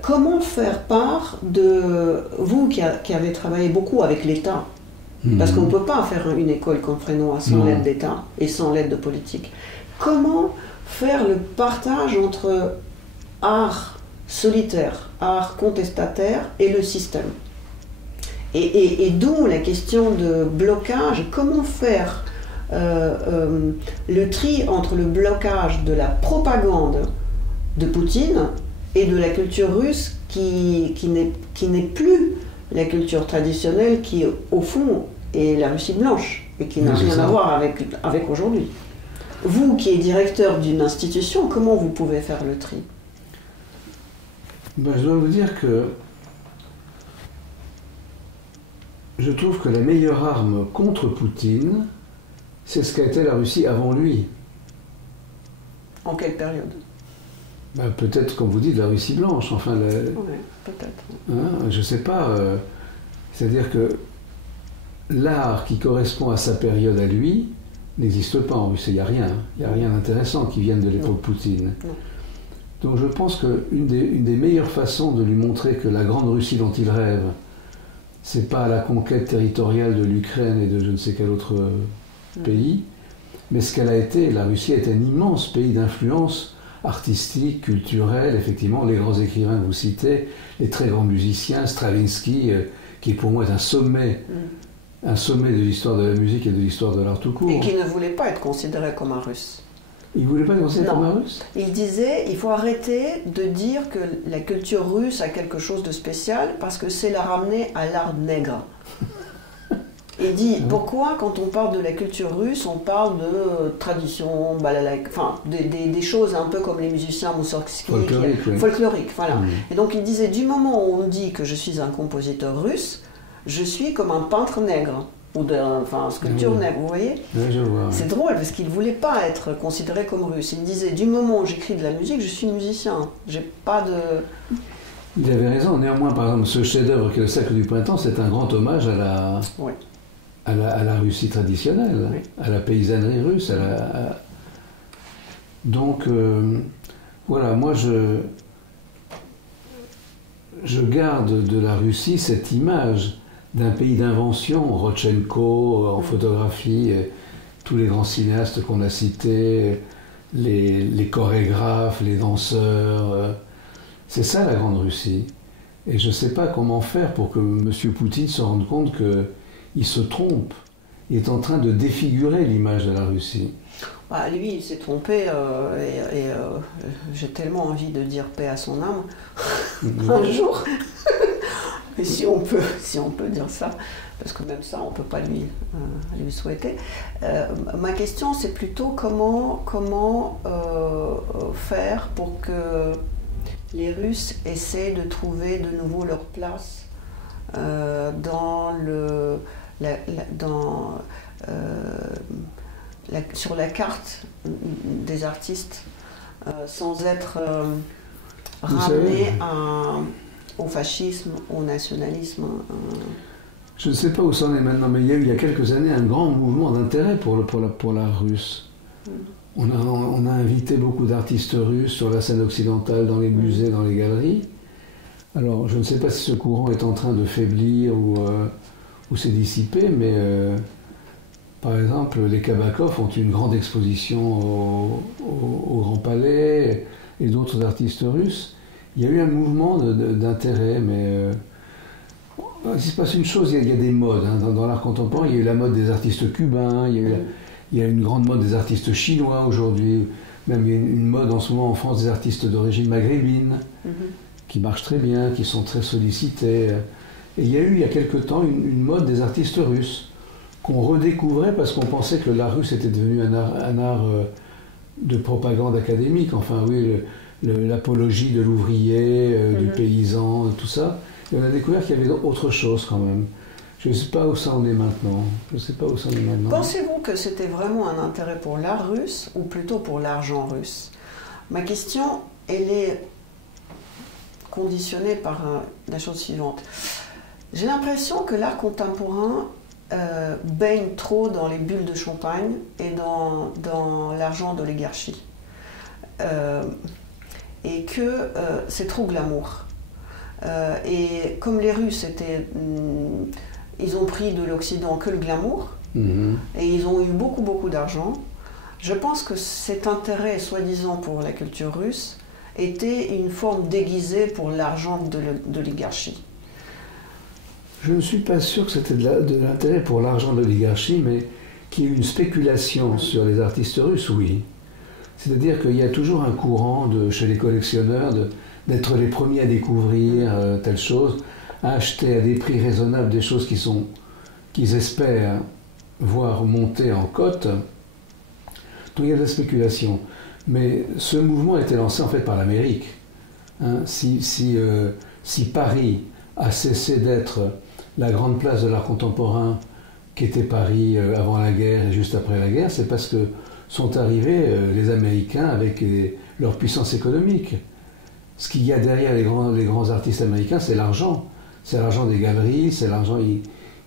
Comment faire part de vous qui avez travaillé beaucoup avec l'État, parce qu'on ne peut pas faire une école comme Frénois sans l'aide d'État et sans l'aide de politique. Comment faire le partage entre art solitaire, art contestataire et le système? Et d'où la question de blocage, comment faire le tri entre le blocage de la propagande de Poutine et de la culture russe qui n'est plus la culture traditionnelle qui, au fond, est la Russie blanche et qui n'a rien à voir avec aujourd'hui. Vous qui êtes directeur d'une institution, comment vous pouvez faire le tri? Je dois vous dire que je trouve que la meilleure arme contre Poutine, c'est ce qu'a été la Russie avant lui. En quelle période? Peut-être, comme vous dites, la Russie blanche. Enfin, oui, peut-être. Je ne sais pas. C'est-à-dire que l'art qui correspond à sa période à lui n'existe pas en Russie. Il n'y a rien. Il n'y a rien d'intéressant qui vienne de l'époque Poutine. Non. Donc je pense qu'une des meilleures façons de lui montrer que la grande Russie dont il rêve, c'est pas la conquête territoriale de l'Ukraine et de je ne sais quel autre pays, mais ce qu'elle a été. La Russie a été un immense pays d'influence artistique, culturelle, effectivement, les grands écrivains que vous citez, les très grands musiciens, Stravinsky, qui pour moi est un sommet de l'histoire de la musique et de l'histoire de l'art tout court. Et qui ne voulait pas être considéré comme un russe. Il ne voulait pas être considéré comme un russe? Il disait, il faut arrêter de dire que la culture russe a quelque chose de spécial parce que c'est la ramener à l'art nègre. Il dit, pourquoi quand on parle de la culture russe, on parle de tradition, balalaïque, enfin des choses un peu comme les musiciens Moussorgsky, folkloriques, voilà. Et donc il disait, du moment où on dit que je suis un compositeur russe, je suis comme un peintre nègre. Ou un sculpture nègre, vous voyez? Oui, je vois. C'est drôle parce qu'il ne voulait pas être considéré comme russe. Il me disait, du moment où j'écris de la musique, je suis musicien. J'ai pas de... Il avait raison. Néanmoins, par exemple, ce chef-d'œuvre qui est le Sacre du Printemps, c'est un grand hommage à la Russie traditionnelle, à la paysannerie russe. Donc, voilà, moi je garde de la Russie cette image d'un pays d'invention, Rodchenko en photographie, tous les grands cinéastes qu'on a cités, les chorégraphes, les danseurs. C'est ça la grande Russie. Et je ne sais pas comment faire pour que M. Poutine se rende compte qu'il se trompe. Il est en train de défigurer l'image de la Russie. Lui, il s'est trompé et j'ai tellement envie de dire paix à son âme un jour. Mais si on peut dire ça, parce que même ça, on ne peut pas lui souhaiter. Ma question, c'est plutôt comment faire pour que les Russes essaient de trouver de nouveau leur place sur la carte des artistes, sans être ramenés au fascisme, au nationalisme. Je ne sais pas où ça en est maintenant, mais il y a eu il y a quelques années un grand mouvement d'intérêt pour l'art russe. On a invité beaucoup d'artistes russes sur la scène occidentale, dans les musées, dans les galeries. Alors, je ne sais pas si ce courant est en train de faiblir ou s'est dissipé, mais par exemple, les Kabakov ont une grande exposition au Grand Palais et d'autres artistes russes. Il y a eu un mouvement d'intérêt, mais il se passe une chose, il y a des modes. Dans l'art contemporain, il y a eu la mode des artistes cubains, il y a une grande mode des artistes chinois aujourd'hui, même il y a une mode en ce moment en France des artistes d'origine maghrébine, qui marchent très bien, qui sont très sollicités. Et il y a eu il y a quelque temps une mode des artistes russes, qu'on redécouvrait parce qu'on pensait que l'art russe était devenu un art de propagande académique, enfin oui, l'apologie de l'ouvrier, du paysan, tout ça. Et on a découvert qu'il y avait autre chose quand même. Je ne sais pas où ça en est maintenant. Pensez-vous que c'était vraiment un intérêt pour l'art russe ou plutôt pour l'argent russe? Ma question, elle est conditionnée par la chose suivante. J'ai l'impression que l'art contemporain baigne trop dans les bulles de champagne et dans l'argent d'oligarchie. Et que c'est trop glamour. Et comme les Russes ils ont pris de l'Occident que le glamour, et ils ont eu beaucoup, beaucoup d'argent, je pense que cet intérêt, soi-disant pour la culture russe, était une forme déguisée pour l'argent de l'oligarchie. Je ne suis pas sûr que c'était de l'intérêt pour l'argent de l'oligarchie, mais qu'il y ait une spéculation sur les artistes russes, oui. C'est-à-dire qu'il y a toujours un courant chez les collectionneurs d'être les premiers à découvrir telle chose, à acheter à des prix raisonnables des choses qu'ils espèrent voir monter en cote. Donc il y a de la spéculation. Mais ce mouvement a été lancé en fait par l'Amérique. Si Paris a cessé d'être la grande place de l'art contemporain qu'était Paris avant la guerre et juste après la guerre, c'est parce que sont arrivés les Américains avec leur puissance économique. Ce qu'il y a derrière les grands artistes américains, c'est l'argent. C'est l'argent des galeries, c'est l'argent...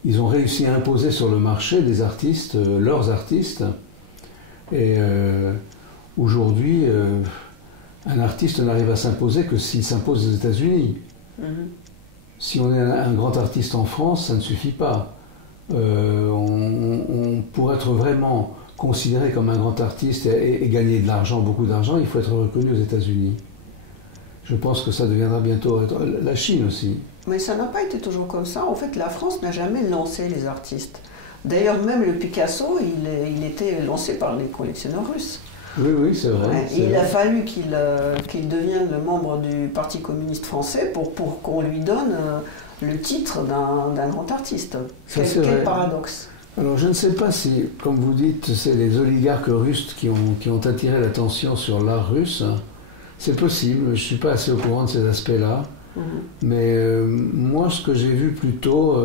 Ils ont réussi à imposer sur le marché des artistes, leurs artistes. Et aujourd'hui, un artiste n'arrive à s'imposer que s'il s'impose aux États-Unis. Si on est un grand artiste en France, ça ne suffit pas. Pour être vraiment considéré comme un grand artiste et gagner de l'argent, beaucoup d'argent, il faut être reconnu aux États-Unis. Je pense que ça deviendra bientôt la Chine aussi. Mais ça n'a pas été toujours comme ça. En fait, la France n'a jamais lancé les artistes. D'ailleurs, même le Picasso, il était lancé par les collectionneurs russes. Oui, c'est vrai. Ouais, il a fallu qu'il devienne le membre du Parti communiste français pour qu'on lui donne le titre d'un grand artiste. Quel paradoxe. Alors je ne sais pas si, comme vous dites, c'est les oligarques russes qui ont attiré l'attention sur l'art russe. C'est possible, je ne suis pas assez au courant de ces aspects-là. Mais moi, ce que j'ai vu plutôt,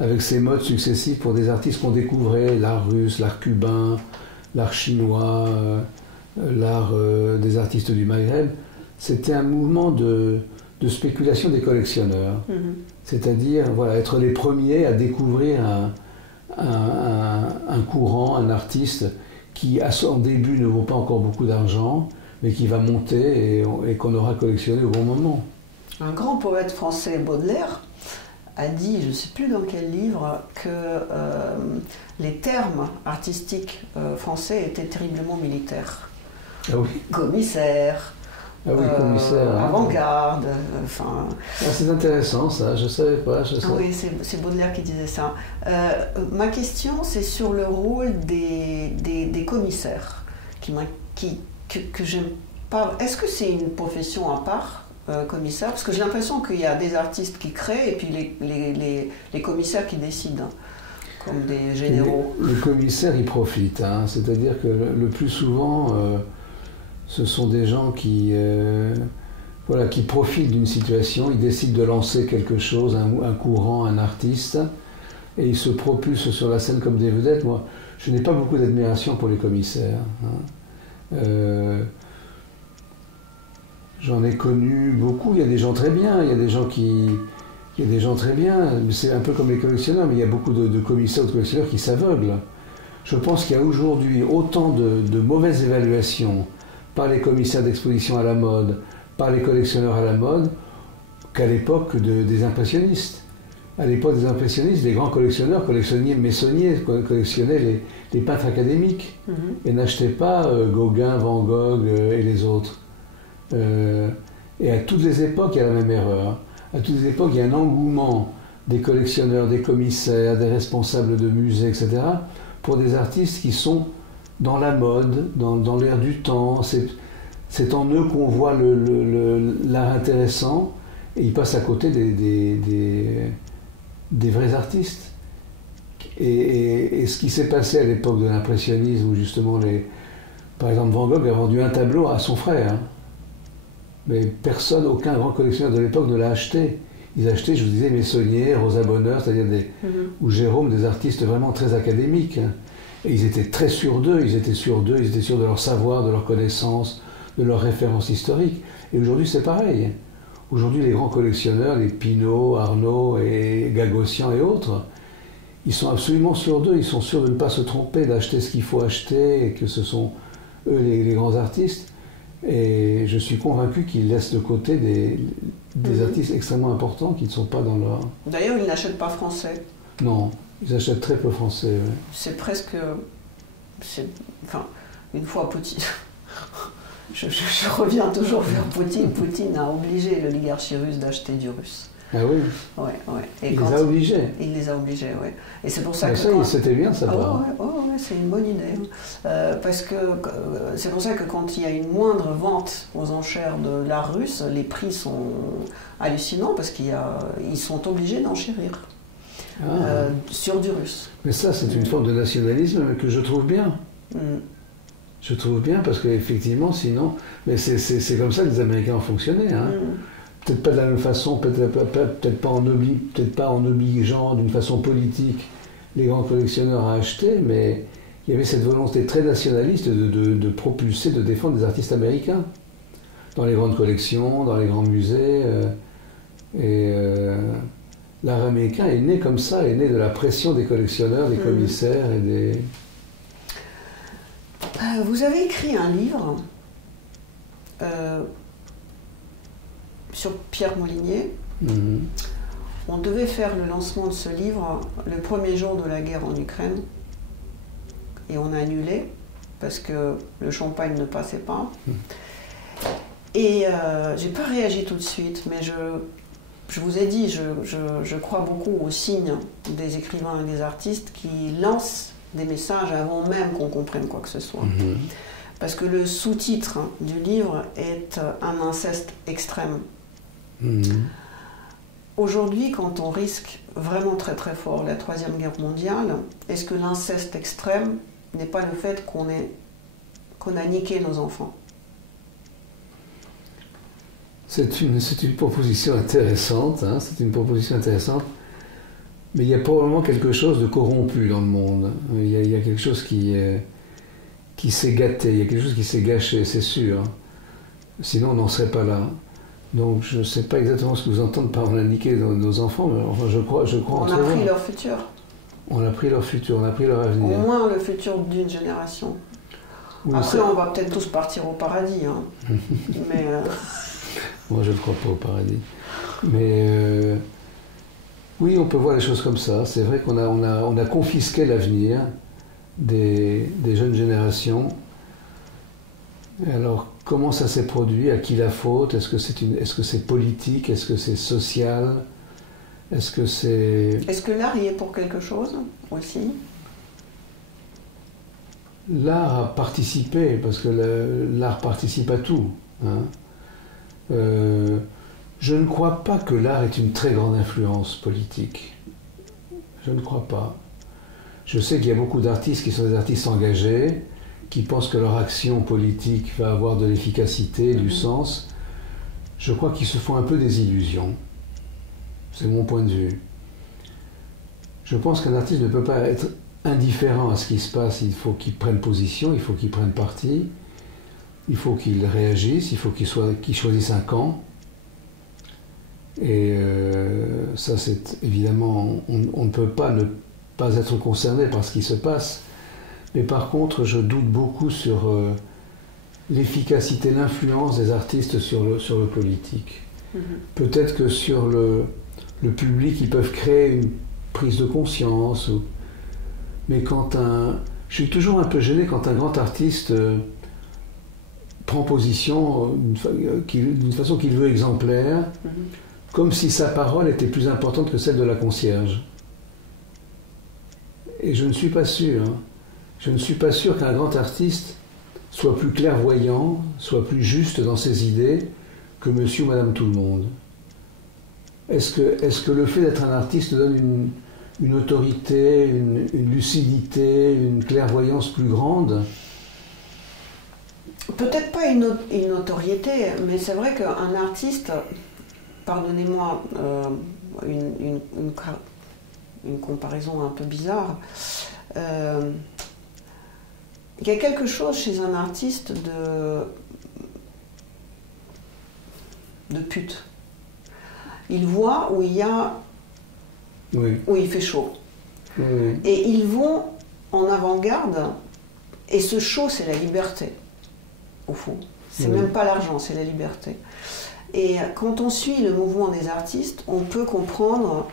avec ces modes successifs pour des artistes qu'on découvrait, l'art russe, l'art cubain, l'art chinois, l'art des artistes du Maghreb, c'était un mouvement de spéculation des collectionneurs. C'est-à-dire être les premiers à découvrir un courant, un artiste qui, à son début, ne vaut pas encore beaucoup d'argent, mais qui va monter et qu'on aura collectionné au bon moment. Un grand poète français, Baudelaire, a dit, je ne sais plus dans quel livre, que les termes artistiques français étaient terriblement militaires. Ah oui. Commissaire, avant-garde, enfin... c'est intéressant ça, je ne savais pas. Oui, c'est Baudelaire qui disait ça. Ma question, c'est sur le rôle des commissaires, que j'aime pas... Est-ce que c'est une profession à part, commissaire? Parce que j'ai l'impression qu'il y a des artistes qui créent et puis les commissaires qui décident, comme des généraux. Les commissaires, ils profitent, c'est-à-dire que le plus souvent... ce sont des gens qui profitent d'une situation, ils décident de lancer quelque chose, un courant, un artiste, et ils se propulsent sur la scène comme des vedettes. Moi, je n'ai pas beaucoup d'admiration pour les commissaires. J'en ai connu beaucoup, il y a des gens très bien, c'est un peu comme les collectionneurs, mais il y a beaucoup de commissaires ou de collectionneurs qui s'aveuglent. Je pense qu'il y a aujourd'hui autant de mauvaises évaluations par les commissaires d'exposition à la mode, par les collectionneurs à la mode, qu'à l'époque des impressionnistes. À l'époque des impressionnistes, les grands collectionneurs collectionnaient les peintres académiques et n'achetaient pas Gauguin, Van Gogh et les autres. Et à toutes les époques, il y a la même erreur. À toutes les époques, il y a un engouement des collectionneurs, des commissaires, des responsables de musées, etc., pour des artistes qui sont dans la mode, dans l'air du temps. C'est en eux qu'on voit l'art intéressant, et ils passent à côté des vrais artistes. Et ce qui s'est passé à l'époque de l'impressionnisme, où justement, par exemple, Van Gogh a vendu un tableau à son frère, mais aucun grand collectionneur de l'époque ne l'a acheté. ils achetaient, je vous disais, Meissonnier, Rosa Bonheur, c'est-à-dire ou Jérôme, des artistes vraiment très académiques. Et ils étaient très sûrs d'eux, ils étaient sûrs de leur savoir, de leur connaissance, de leurs références historiques. Et aujourd'hui, c'est pareil. Aujourd'hui, les grands collectionneurs, les Pinault, Arnaud et Gagossian et autres, ils sont absolument sûrs d'eux, ils sont sûrs de ne pas se tromper, d'acheter ce qu'il faut acheter, et que ce sont eux les grands artistes. Et je suis convaincu qu'ils laissent de côté des artistes extrêmement importants qui ne sont pas dans leur... D'ailleurs, ils n'achètent pas français. Non, ils achètent très peu français. Ouais. C'est presque... Enfin, une fois Poutine... je reviens toujours vers Poutine. Poutine a obligé l'oligarchie russe d'acheter du russe. Ah oui. Ouais. Et il les a obligés. Il les a obligés, oui. Et c'est pour ça que... c'était bien ça. Ouais, c'est une bonne idée. Parce que c'est pour ça que quand il y a une moindre vente aux enchères de l'art russe, les prix sont hallucinants parce qu'ils sont obligés d'enchérir sur du russe. Mais ça, c'est une forme de nationalisme que je trouve bien. Je trouve bien parce qu'effectivement, sinon... Mais c'est comme ça que les Américains ont fonctionné, hein. Peut-être pas de la même façon, peut-être pas en obligeant d'une façon politique les grands collectionneurs à acheter, mais il y avait cette volonté très nationaliste de propulser, de défendre des artistes américains dans les grandes collections, dans les grands musées. L'art américain est né comme ça, est né de la pression des collectionneurs, des commissaires et des... Vous avez écrit un livre sur Pierre Molinier. On devait faire le lancement de ce livre le premier jour de la guerre en Ukraine et on a annulé parce que le champagne ne passait pas. Et j'ai pas réagi tout de suite, mais je vous ai dit, je crois beaucoup aux signes des écrivains et des artistes qui lancent des messages avant même qu'on comprenne quoi que ce soit. Parce que le sous-titre du livre est un inceste extrême. Aujourd'hui, quand on risque vraiment très très fort la Troisième Guerre mondiale, est-ce que l'inceste extrême n'est pas le fait qu'on a niqué nos enfants? C'est une proposition intéressante, hein, c'est une proposition intéressante, mais il y a probablement quelque chose de corrompu dans le monde. Il y a quelque chose qui s'est gâté, il y a quelque chose qui s'est gâché, c'est sûr. Sinon, on n'en serait pas là. Donc, je ne sais pas exactement ce que vous entendez par on a niqué nos enfants, mais enfin, je crois on a pris leur futur. On a pris leur futur, on a pris leur avenir. Au moins le futur d'une génération. Oui, après, on va peut-être tous partir au paradis. Hein. Mais moi, je ne crois pas au paradis. Mais oui, on peut voir les choses comme ça. C'est vrai qu'on a confisqué l'avenir des jeunes générations. Et alors, comment ça s'est produit? À qui la faute? Est-ce que c'est politique? Est-ce que c'est social? Est-ce que l'art y est pour quelque chose aussi? L'art a participé, parce que l'art participe à tout. Hein. Je ne crois pas que l'art ait une très grande influence politique. Je ne crois pas. Je sais qu'il y a beaucoup d'artistes qui sont des artistes engagés, qui pensent que leur action politique va avoir de l'efficacité, du sens. Je crois qu'ils se font un peu des illusions. C'est mon point de vue. Je pense qu'un artiste ne peut pas être indifférent à ce qui se passe. Il faut qu'il prenne position, il faut qu'il prenne parti, il faut qu'il réagisse, il faut qu'il choisisse un camp. Et ça, c'est évidemment... On ne peut pas ne pas être concerné par ce qui se passe. Mais par contre, je doute beaucoup sur l'efficacité, l'influence des artistes sur le politique. Peut-être que sur le public, ils peuvent créer une prise de conscience. Mais je suis toujours un peu gêné quand un grand artiste prend position d'une façon qu'il veut exemplaire, comme si sa parole était plus importante que celle de la concierge. Et je ne suis pas sûr. Hein. Je ne suis pas sûr qu'un grand artiste soit plus clairvoyant, soit plus juste dans ses idées que monsieur ou madame tout le monde. Est-ce que le fait d'être un artiste donne une autorité, une lucidité, une clairvoyance plus grande? Peut-être pas une notoriété, mais c'est vrai qu'un artiste pardonnez-moi une comparaison un peu bizarre, il y a quelque chose chez un artiste de pute. Il voit où il y a, Oui. où il fait chaud. Oui. Et ils vont en avant-garde, et ce chaud, c'est la liberté, au fond. C'est Oui. même pas l'argent, c'est la liberté. Et quand on suit le mouvement des artistes, on peut comprendre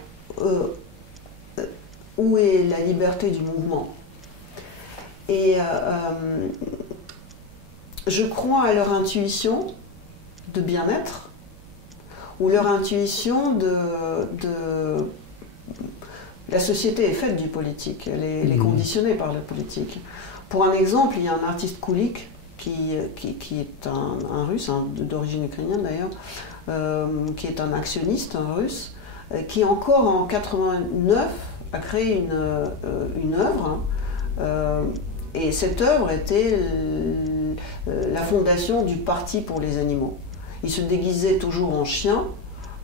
où est la liberté du mouvement. Et je crois à leur intuition de bien-être, ou leur intuition de... La société est faite du politique, elle est conditionnée par le politique. Pour un exemple, il y a un artiste Kulik, qui est un russe, d'origine ukrainienne d'ailleurs, qui est un actionniste russe, qui encore en 89 a créé une œuvre, et cette œuvre était la fondation du Parti pour les animaux. Il se déguisait toujours en chien,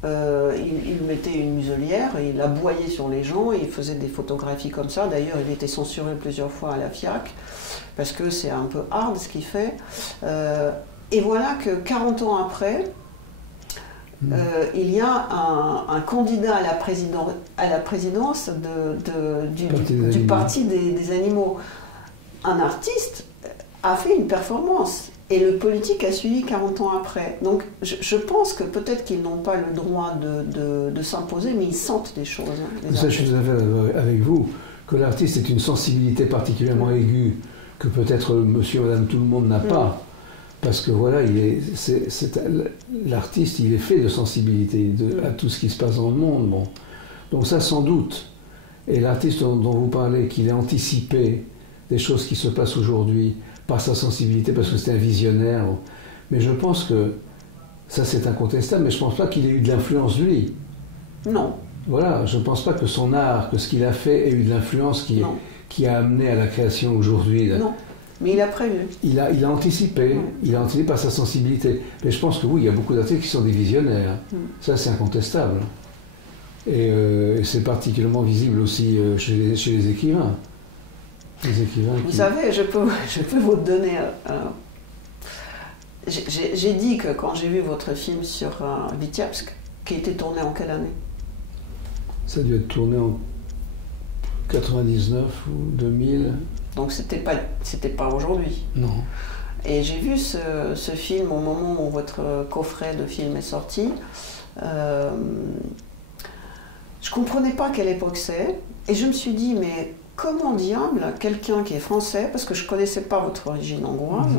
il mettait une muselière, et il aboyait sur les gens, et il faisait des photographies comme ça. D'ailleurs, il était censuré plusieurs fois à la FIAC, parce que c'est un peu hard ce qu'il fait. Et voilà que 40 ans après, il y a un candidat à la présidence du Parti des animaux. Un artiste a fait une performance, et le politique a suivi 40 ans après. Donc je pense que peut-être qu'ils n'ont pas le droit de s'imposer, mais ils sentent des choses. Ça, je suis tout à fait avec vous, que l'artiste est une sensibilité particulièrement aiguë, que peut-être monsieur, madame, tout le monde n'a pas. Parce que voilà, l'artiste, il est fait de sensibilité à tout ce qui se passe dans le monde. Bon. Donc ça, sans doute. Et l'artiste dont vous parlez, qu'il ait anticipé des choses qui se passent aujourd'hui par sa sensibilité, parce que c'est un visionnaire. Mais je pense que, ça c'est incontestable, mais je ne pense pas qu'il ait eu de l'influence lui. Non. Voilà, je ne pense pas que son art, que ce qu'il a fait ait eu de l'influence qui a amené à la création aujourd'hui. Non. Mais il a prévu. Il a anticipé, il a anticipé par sa sensibilité. Mais je pense que oui, il y a beaucoup d'artistes qui sont des visionnaires. Ça, c'est incontestable. Et c'est particulièrement visible aussi chez les écrivains. Les écrivains Vous savez, je peux vous donner... j'ai dit que quand j'ai vu votre film sur Vitebsk, qui était tourné en quelle année? Ça a dû être tourné en 99 ou 2000. Donc c'était pas aujourd'hui. Non. Et j'ai vu ce film au moment où votre coffret de film est sorti. Je comprenais pas quelle époque c'est. Et je me suis dit, mais comment diable quelqu'un qui est français, parce que je connaissais pas votre origine hongroise,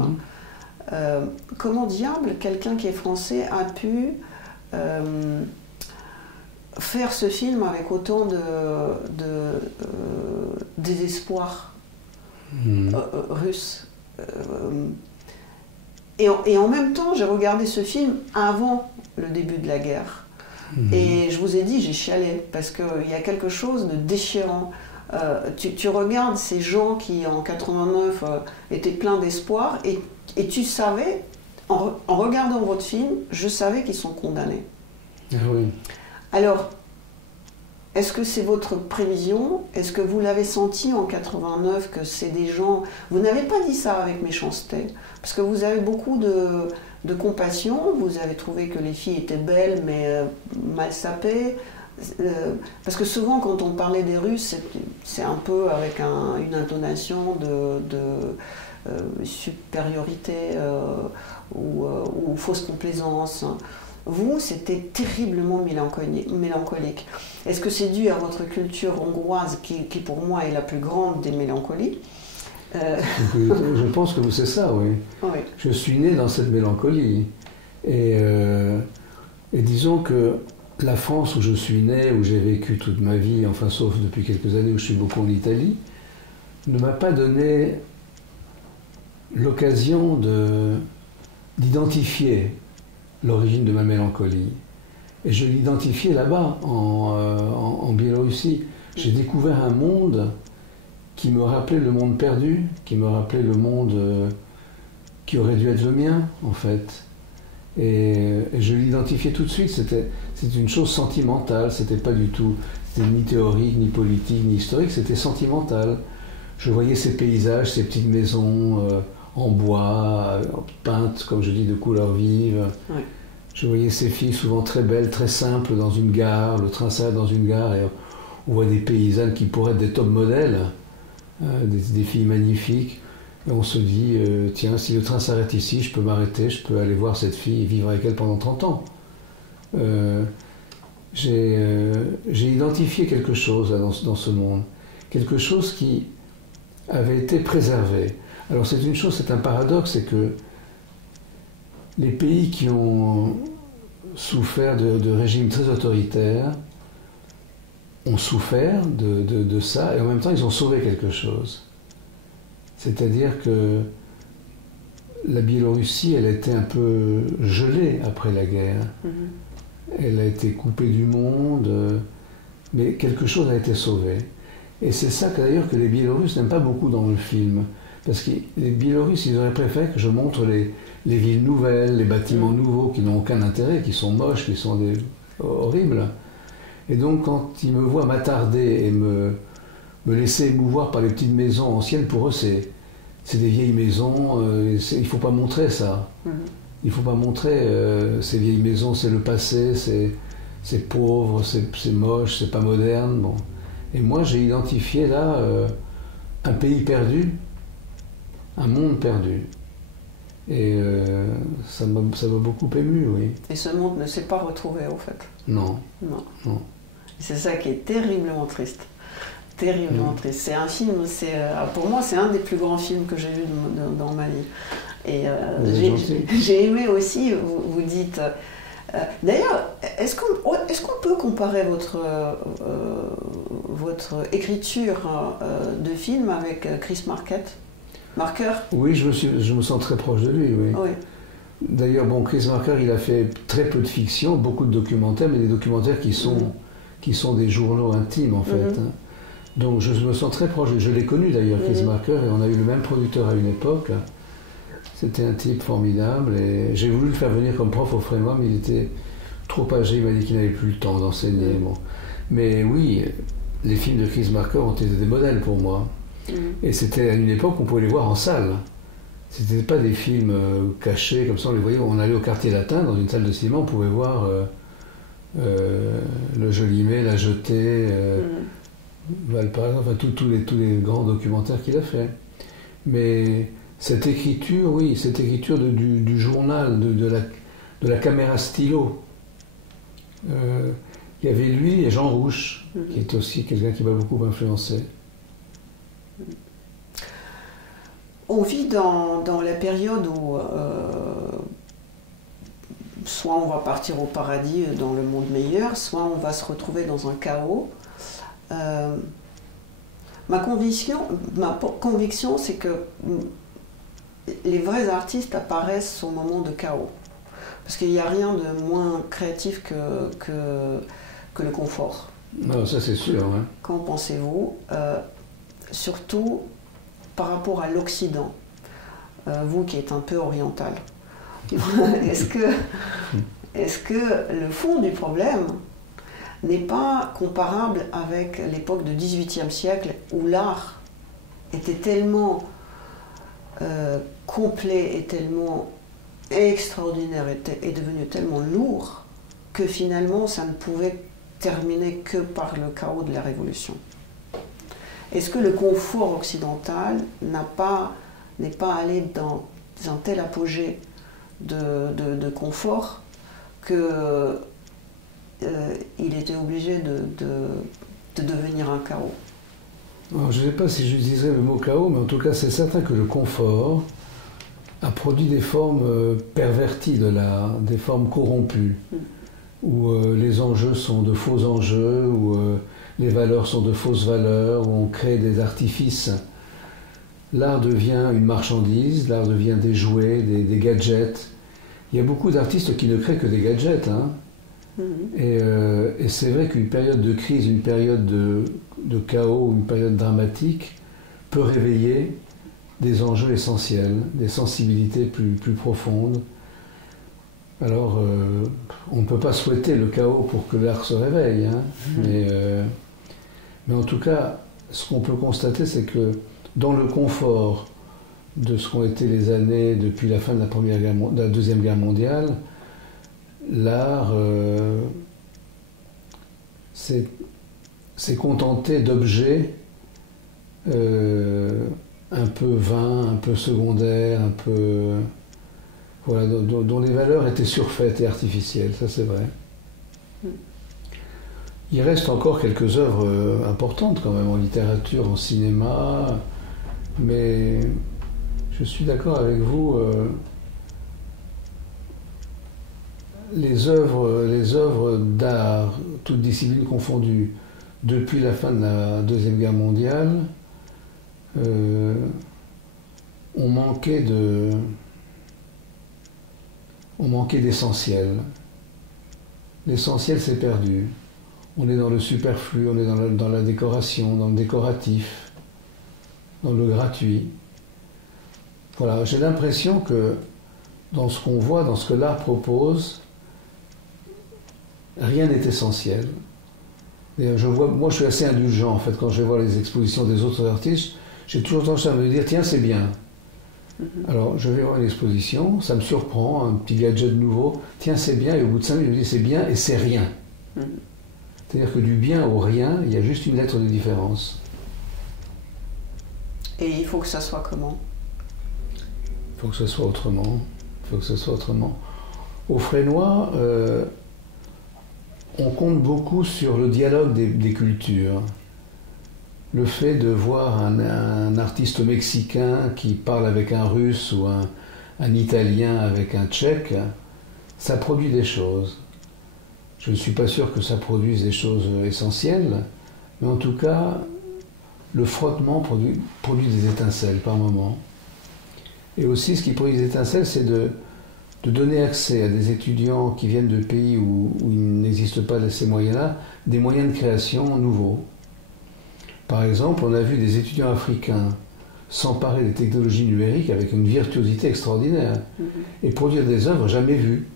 comment diable quelqu'un qui est français a pu faire ce film avec autant de désespoir russe. Et en même temps, j'ai regardé ce film avant le début de la guerre. Et je vous ai dit, j'ai chialé, parce qu'il y a quelque chose de déchirant. Tu regardes ces gens qui, en 89, étaient pleins d'espoir, et tu savais, en regardant votre film, je savais qu'ils sont condamnés. Ah oui. Alors, est-ce que c'est votre prévision? Est-ce que vous l'avez senti en 89 que c'est des gens... Vous n'avez pas dit ça avec méchanceté, parce que vous avez beaucoup de compassion, vous avez trouvé que les filles étaient belles mais mal sapées, parce que souvent quand on parlait des Russes, c'est un peu avec une intonation de supériorité ou fausse complaisance. Vous, c'était terriblement mélancolique. Est-ce que c'est dû à votre culture hongroise qui pour moi est la plus grande des mélancolies? Je pense que c'est ça, oui. Oui. Je suis né dans cette mélancolie. Et disons que la France où je suis né, où j'ai vécu toute ma vie, enfin sauf depuis quelques années où je suis beaucoup en Italie, ne m'a pas donné l'occasion d'identifier l'origine de ma mélancolie. Et je l'identifiais là-bas, en Biélorussie. J'ai découvert un monde qui me rappelait le monde perdu, qui me rappelait le monde qui aurait dû être le mien, en fait. Et je l'identifiais tout de suite, c'était une chose sentimentale, c'était pas du tout, c'était ni théorique, ni politique, ni historique, c'était sentimental. Je voyais ces paysages, ces petites maisons en bois, peintes, comme je dis, de couleurs vives. Ouais. Je voyais ces filles souvent très belles, très simples, dans une gare, le train s'arrête dans une gare, et on voit des paysannes qui pourraient être des top modèles, des filles magnifiques. Et on se dit, tiens, si le train s'arrête ici, je peux m'arrêter, je peux aller voir cette fille et vivre avec elle pendant 30 ans. J'ai identifié quelque chose là, dans ce monde, quelque chose qui avait été préservé. Alors c'est une chose, c'est un paradoxe, c'est que les pays qui ont souffert de régimes très autoritaires ont souffert de ça, et en même temps ils ont sauvé quelque chose. C'est-à-dire que la Biélorussie, elle a été un peu gelée après la guerre. Elle a été coupée du monde, mais quelque chose a été sauvé. Et c'est ça d'ailleurs que les Biélorusses n'aiment pas beaucoup dans le film. Parce que les Biélorusses, ils auraient préféré que je montre les villes nouvelles, les bâtiments nouveaux qui n'ont aucun intérêt, qui sont moches, qui sont horribles. Et donc quand ils me voient m'attarder et me laisser émouvoir par les petites maisons anciennes, pour eux c'est des vieilles maisons, il ne faut pas montrer ça. Il ne faut pas montrer ces vieilles maisons, c'est le passé, c'est pauvre, c'est moche, c'est pas moderne. Bon. Et moi j'ai identifié là un pays perdu, un monde perdu. Et ça m'a beaucoup ému, oui. Et ce monde ne s'est pas retrouvé, au fait. Non. Non. C'est ça qui est terriblement triste. Terriblement triste. C'est un film, pour moi, c'est un des plus grands films que j'ai vu dans ma vie. Et j'ai aimé aussi, vous dites... D'ailleurs, est-ce qu'on peut comparer votre écriture de film avec Chris Marker? Oui, je me sens très proche de lui, oui. Oui. D'ailleurs, bon, Chris Marker, il a fait très peu de fiction, beaucoup de documentaires, mais des documentaires qui sont des journaux intimes, en fait. Hein. Donc je me sens très proche. Je l'ai connu d'ailleurs, Chris Marker, et on a eu le même producteur à une époque. C'était un type formidable, et j'ai voulu le faire venir comme prof au Frémont, mais il était trop âgé, il m'a dit qu'il n'avait plus le temps d'enseigner. Bon. Mais oui, les films de Chris Marker ont été des modèles pour moi. Et c'était à une époque où on pouvait les voir en salle. C'était pas des films cachés, comme ça on les voyait. On allait au Quartier Latin, dans une salle de cinéma, on pouvait voir Le Jolimet, La Jetée, Valparaiso, enfin tous les grands documentaires qu'il a fait. Mais cette écriture, oui, cette écriture du journal, de la caméra stylo. Il y avait lui et Jean Rouch, qui est aussi quelqu'un qui m'a beaucoup influencé. On vit dans la période où soit on va partir au paradis, dans le monde meilleur, soit on va se retrouver dans un chaos. Ma conviction, c'est que les vrais artistes apparaissent au moment de chaos. Parce qu'il n'y a rien de moins créatif que le confort. Non, ça c'est sûr. Hein. Qu'en pensez-vous surtout par rapport à l'Occident, vous qui êtes un peu oriental, est-ce que le fond du problème n'est pas comparable avec l'époque du XVIIIe siècle où l'art était tellement complet et tellement extraordinaire, est devenu tellement lourd que finalement ça ne pouvait terminer que par le chaos de la Révolution? Est-ce que le confort occidental n'est pas allé dans un tel apogée de confort qu'il était obligé de devenir un chaos? Alors, je ne sais pas si j'utiliserais le mot chaos, mais en tout cas c'est certain que le confort a produit des formes perverties de l'art, des formes corrompues, où les enjeux sont de faux enjeux, où les valeurs sont de fausses valeurs, où on crée des artifices. L'art devient une marchandise, l'art devient des jouets, des gadgets. Il y a beaucoup d'artistes qui ne créent que des gadgets. Hein. Et c'est vrai qu'une période de crise, une période de chaos, une période dramatique peut réveiller des enjeux essentiels, des sensibilités plus profondes. Alors, on ne peut pas souhaiter le chaos pour que l'art se réveille, hein, mais en tout cas, ce qu'on peut constater, c'est que dans le confort de ce qu'ont été les années depuis la fin de la Deuxième Guerre mondiale, l'art s'est contenté d'objets un peu vains, un peu secondaires, un peu... Voilà, dont les valeurs étaient surfaites et artificielles, ça c'est vrai. Il reste encore quelques œuvres importantes quand même en littérature, en cinéma, mais je suis d'accord avec vous, les œuvres d'art, toutes disciplines confondues, depuis la fin de la Deuxième Guerre mondiale, ont manqué d'essentiel. L'essentiel s'est perdu. On est dans le superflu, on est dans la décoration, dans le décoratif, dans le gratuit. Voilà, j'ai l'impression que dans ce qu'on voit, dans ce que l'art propose, rien n'est essentiel. Et moi je suis assez indulgent en fait quand je vois les expositions des autres artistes, j'ai toujours tendance à me dire tiens c'est bien. Alors je vais voir une exposition, ça me surprend, un petit gadget nouveau, tiens c'est bien, et au bout de 5 minutes je me dis c'est bien et c'est rien. C'est-à-dire que du bien au rien, il y a juste une lettre de différence. Et il faut que ça soit comment? Il faut que ce soit autrement. Il faut que ce soit autrement. Au Fresnoy, on compte beaucoup sur le dialogue des cultures. Le fait de voir un artiste mexicain qui parle avec un russe ou un italien avec un tchèque, ça produit des choses. Je ne suis pas sûr que ça produise des choses essentielles, mais en tout cas, le frottement produit des étincelles par moment. Et aussi, ce qui produit des étincelles, c'est de donner accès à des étudiants qui viennent de pays où il n'existe pas ces moyens-là, des moyens de création nouveaux. Par exemple, on a vu des étudiants africains s'emparer des technologies numériques avec une virtuosité extraordinaire et produire des œuvres jamais vues.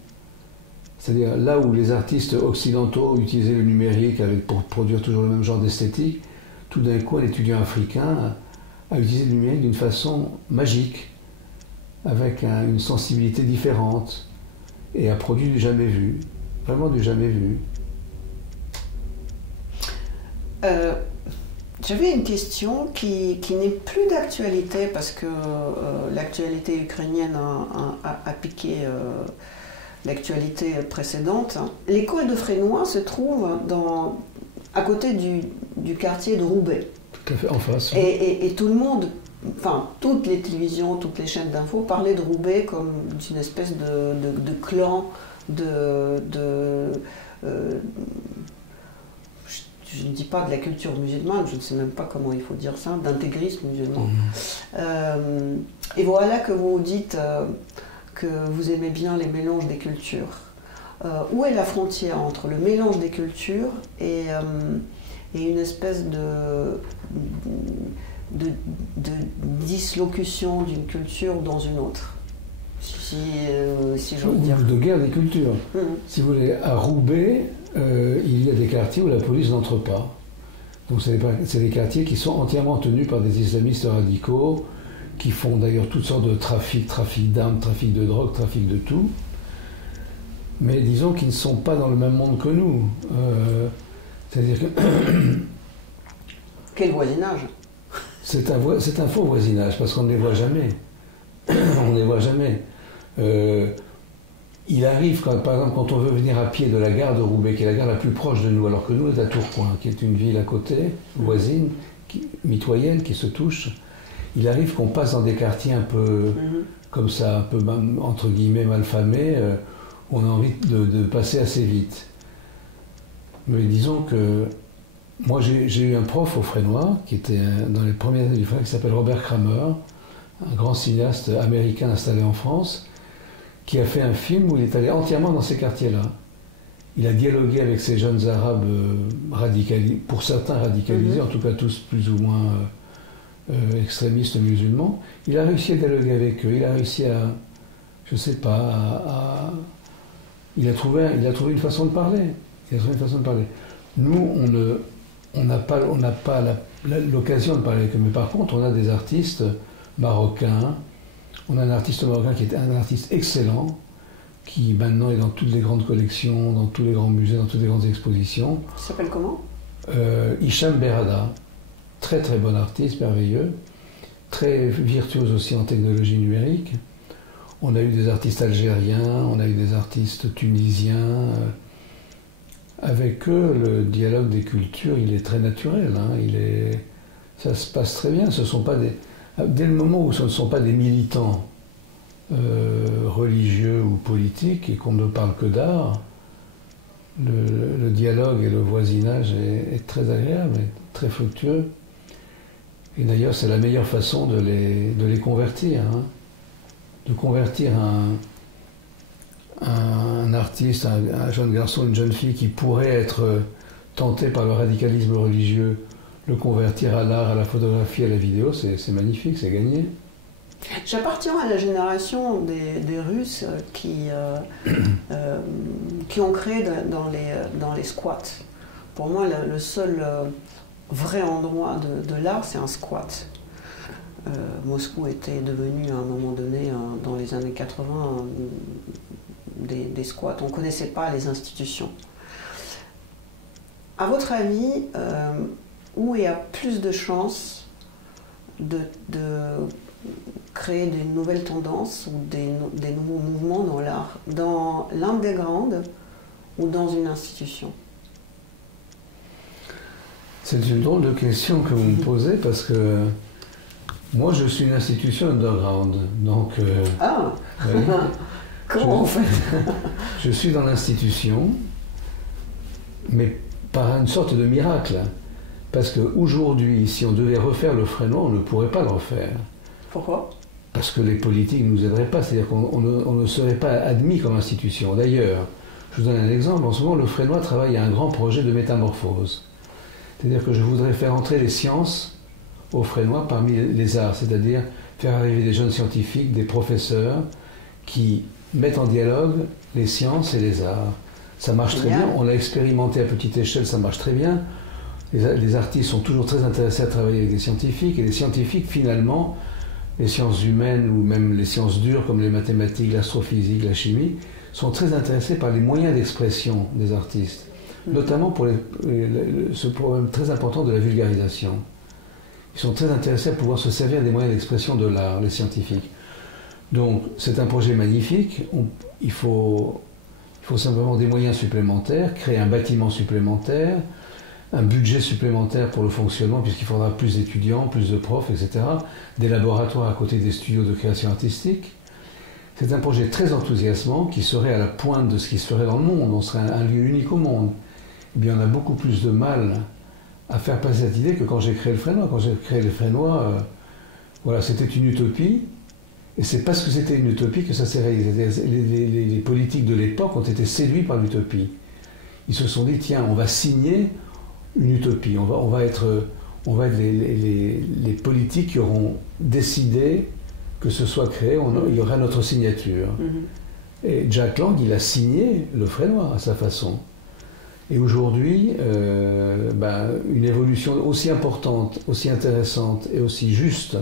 C'est-à-dire là où les artistes occidentaux utilisaient le numérique pour produire toujours le même genre d'esthétique, tout d'un coup un étudiant africain a utilisé le numérique d'une façon magique, avec une sensibilité différente, et a produit du jamais vu, vraiment du jamais vu. J'avais une question qui n'est plus d'actualité parce que l'actualité ukrainienne a piqué l'actualité précédente. L'école de Fresnoy se trouve à côté du quartier de Roubaix. Tout à fait, en face. Et tout le monde, enfin toutes les télévisions, toutes les chaînes d'infos parlaient de Roubaix comme d'une espèce de clan, je ne dis pas de la culture musulmane, je ne sais même pas comment il faut dire ça, d'intégrisme musulman. Et voilà que vous dites que vous aimez bien les mélanges des cultures. Où est la frontière entre le mélange des cultures et une espèce de dislocution d'une culture dans une autre, si j'ose dire. De guerre des cultures. Si vous voulez, à Roubaix, il y a des quartiers où la police n'entre pas. Donc c'est des quartiers qui sont entièrement tenus par des islamistes radicaux, qui font d'ailleurs toutes sortes de trafic d'armes, trafic de drogue, trafic de tout. Mais disons qu'ils ne sont pas dans le même monde que nous. C'est-à-dire que... Quel voisinage? C'est un faux voisinage, parce qu'on ne les voit jamais. On ne les voit jamais. Il arrive, par exemple, quand on veut venir à pied de la gare de Roubaix, qui est la gare la plus proche de nous, alors que nous, on est à Tourcoing, qui est une ville à côté, voisine, mitoyenne, qui se touche. Il arrive qu'on passe dans des quartiers un peu comme ça, un peu, entre guillemets, malfamés, où on a envie de passer assez vite. Mais disons que moi, j'ai eu un prof au Fresnoy, qui était dans les premières années du Fresnoy, qui s'appelle Robert Kramer, un grand cinéaste américain installé en France, qui a fait un film où il est allé entièrement dans ces quartiers-là. Il a dialogué avec ces jeunes Arabes radicalisés, pour certains radicalisés, en tout cas tous plus ou moins extrémistes musulmans. Il a réussi à dialoguer avec eux, il a réussi à, je sais pas, il a trouvé une façon de parler. Nous, on n'a pas l'occasion de parler avec eux, mais par contre, on a des artistes marocains. On a un artiste marocain qui est un artiste excellent, qui maintenant est dans toutes les grandes collections, dans tous les grands musées, dans toutes les grandes expositions. Il s'appelle comment? Hicham Berrada. Très très bon artiste, merveilleux. Très virtuose aussi en technologie numérique. On a eu des artistes algériens, on a eu des artistes tunisiens. Avec eux, le dialogue des cultures, il est très naturel. Ça se passe très bien. Dès le moment où ce ne sont pas des militants religieux ou politiques et qu'on ne parle que d'art, le dialogue et le voisinage est très agréable, est très fructueux. Et d'ailleurs, c'est la meilleure façon de les convertir. De convertir un artiste, un jeune garçon, une jeune fille qui pourrait être tenté par le radicalisme religieux, le convertir à l'art, à la photographie, à la vidéo, c'est magnifique, c'est gagné. J'appartiens à la génération des Russes qui ont créé dans les squats. Pour moi, le seul vrai endroit de l'art, c'est un squat. Moscou était devenu à un moment donné, dans les années 80, des squats. On ne connaissait pas les institutions. À votre avis, où il y a plus de chances de créer des nouvelles tendances ou des nouveaux mouvements dans l'art, dans l'underground ou dans une institution? C'est une drôle de question que vous me posez parce que moi je suis une institution underground, donc oui, Comment on fait? Je suis dans l'institution, mais par une sorte de miracle, parce qu'aujourd'hui, si on devait refaire le Fresnoy, on ne pourrait pas le refaire. Pourquoi? Parce que les politiques ne nous aideraient pas, c'est-à-dire qu'on ne serait pas admis comme institution. D'ailleurs, je vous donne un exemple, en ce moment le Fresnoy travaille à un grand projet de métamorphose. C'est-à-dire que je voudrais faire entrer les sciences au Fresnoy parmi les arts, c'est-à-dire faire arriver des jeunes scientifiques, des professeurs qui mettent en dialogue les sciences et les arts. Ça marche très bien, on l'a expérimenté à petite échelle, ça marche très bien. Les artistes sont toujours très intéressés à travailler avec des scientifiques, et les scientifiques, finalement, les sciences humaines ou même les sciences dures comme les mathématiques, l'astrophysique, la chimie, sont très intéressés par les moyens d'expression des artistes, notamment pour ce problème très important de la vulgarisation. Ils sont très intéressés à pouvoir se servir des moyens d'expression de l'art, les scientifiques. Donc c'est un projet magnifique, il faut simplement des moyens supplémentaires, créer un bâtiment supplémentaire, un budget supplémentaire pour le fonctionnement, puisqu'il faudra plus d'étudiants, plus de profs, etc., des laboratoires à côté des studios de création artistique. C'est un projet très enthousiasmant qui serait à la pointe de ce qui se ferait dans le monde, on serait un lieu unique au monde. Eh bien, on a beaucoup plus de mal à faire passer cette idée que quand j'ai créé le Fresnoy. Quand j'ai créé le Fresnoy, voilà, c'était une utopie, et c'est parce que c'était une utopie que ça s'est réalisé. Les politiques de l'époque ont été séduits par l'utopie. Ils se sont dit, tiens, on va signer une utopie, on va être les politiques qui auront décidé que ce soit créé, il y aura notre signature. Et Jack Lang, il a signé le Fresnoy à sa façon. Et aujourd'hui, une évolution aussi importante, aussi intéressante et aussi juste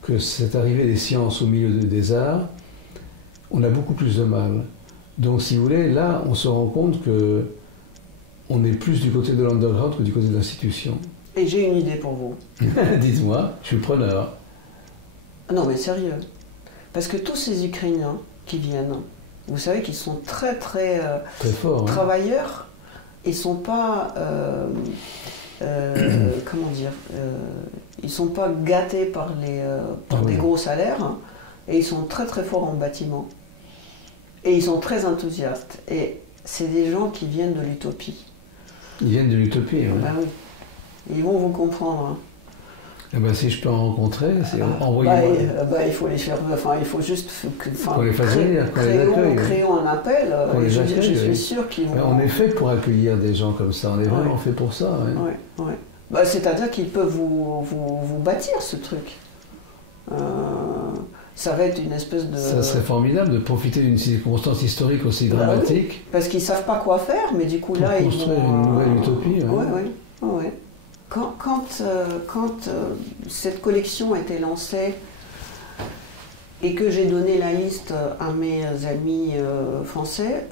que cette arrivée des sciences au milieu des arts, on a beaucoup plus de mal. Donc si vous voulez, là, on se rend compte que on est plus du côté de l'underground que du côté de l'institution. Et j'ai une idée pour vous. Dites-moi, je suis preneur. Non mais sérieux. Parce que tous ces Ukrainiens qui viennent, vous savez qu'ils sont très très forts, travailleurs. Ils sont pas, comment dire, ils sont pas gâtés par des gros salaires, hein, et ils sont très très forts en bâtiment. Et ils sont très enthousiastes. Et c'est des gens qui viennent de l'utopie. Ils viennent de l'utopie, oui. Ben oui. Ils vont vous comprendre. Hein. Eh ben, si je peux en rencontrer, envoyez-moi. Il faut les faire. Enfin, il faut juste. Qu'on les fasse venir, qu'on les accueille. Créons un appel. Je suis sûr qu'ils vont. On est fait pour accueillir des gens comme ça. On est vraiment fait pour ça. Ouais. Bah, c'est-à-dire qu'ils peuvent vous bâtir ce truc. Ça va être une espèce de... Ça serait formidable de profiter d'une circonstance historique aussi dramatique. Oui, parce qu'ils ne savent pas quoi faire, mais du coup là, ils vont... construire une nouvelle utopie. Oui. Quand cette collection a été lancée et que j'ai donné la liste à mes amis français,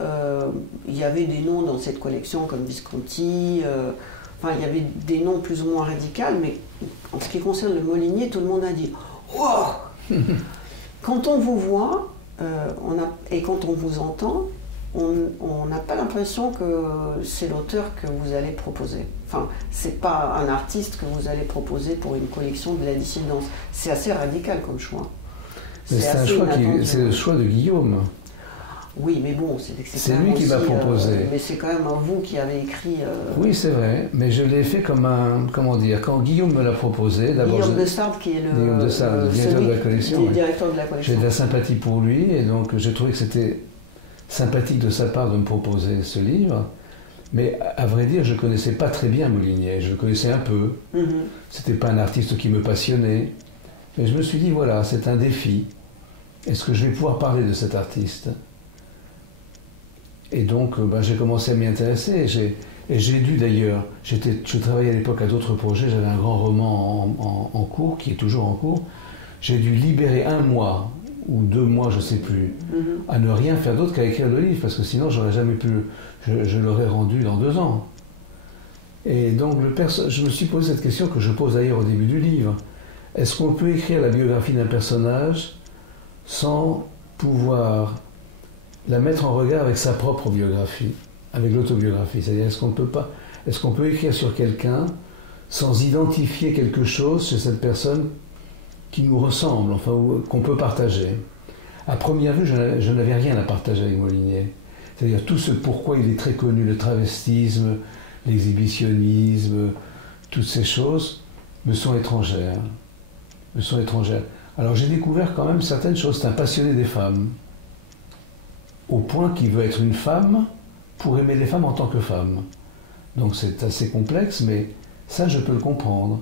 il y avait des noms dans cette collection comme Visconti, enfin il y avait des noms plus ou moins radicaux, mais en ce qui concerne le Molinier, tout le monde a dit « Wow !» Quand on vous voit et quand on vous entend, on n'a pas l'impression que c'est l'auteur que vous allez proposer. Enfin, c'est pas un artiste que vous allez proposer pour une collection de la dissidence. C'est assez radical comme choix. C'est le choix de Guillaume. Oui, mais bon, c'est lui qui m'a proposé. Mais c'est quand même vous qui avez écrit. Oui, c'est vrai, mais je l'ai fait comme un. Comment dire? Quand Guillaume me l'a proposé, d'abord. Guillaume de Sade, qui est Guillaume de Sade, le directeur de la collection. Directeur de la collection. J'ai de la sympathie pour lui, et donc j'ai trouvé que c'était sympathique de sa part de me proposer ce livre. Mais à vrai dire, je ne connaissais pas très bien Molinier. Je le connaissais un peu. C'était pas un artiste qui me passionnait. Et je me suis dit, voilà, c'est un défi. Est-ce que je vais pouvoir parler de cet artiste? Et donc, j'ai commencé à m'y intéresser. Et j'ai dû d'ailleurs, je travaillais à l'époque à d'autres projets, j'avais un grand roman en cours, qui est toujours en cours. J'ai dû libérer 1 mois ou 2 mois, je ne sais plus, à ne rien faire d'autre qu'à écrire le livre, parce que sinon, j'aurais jamais pu, je l'aurais rendu dans 2 ans. Et donc, je me suis posé cette question que je pose d'ailleurs au début du livre. Est-ce qu'on peut écrire la biographie d'un personnage sans pouvoir la mettre en regard avec sa propre biographie, avec l'autobiographie? C'est-à-dire, est-ce qu'on peut écrire sur quelqu'un sans identifier quelque chose chez cette personne qui nous ressemble, enfin, qu'on peut partager? À première vue, je n'avais rien à partager avec Molinier. C'est-à-dire, tout ce pourquoi il est très connu, le travestisme, l'exhibitionnisme, toutes ces choses me sont étrangères. Alors j'ai découvert quand même certaines choses. C'est un passionné des femmes, au point qu'il veut être une femme pour aimer les femmes en tant que femme. Donc c'est assez complexe, mais ça je peux le comprendre.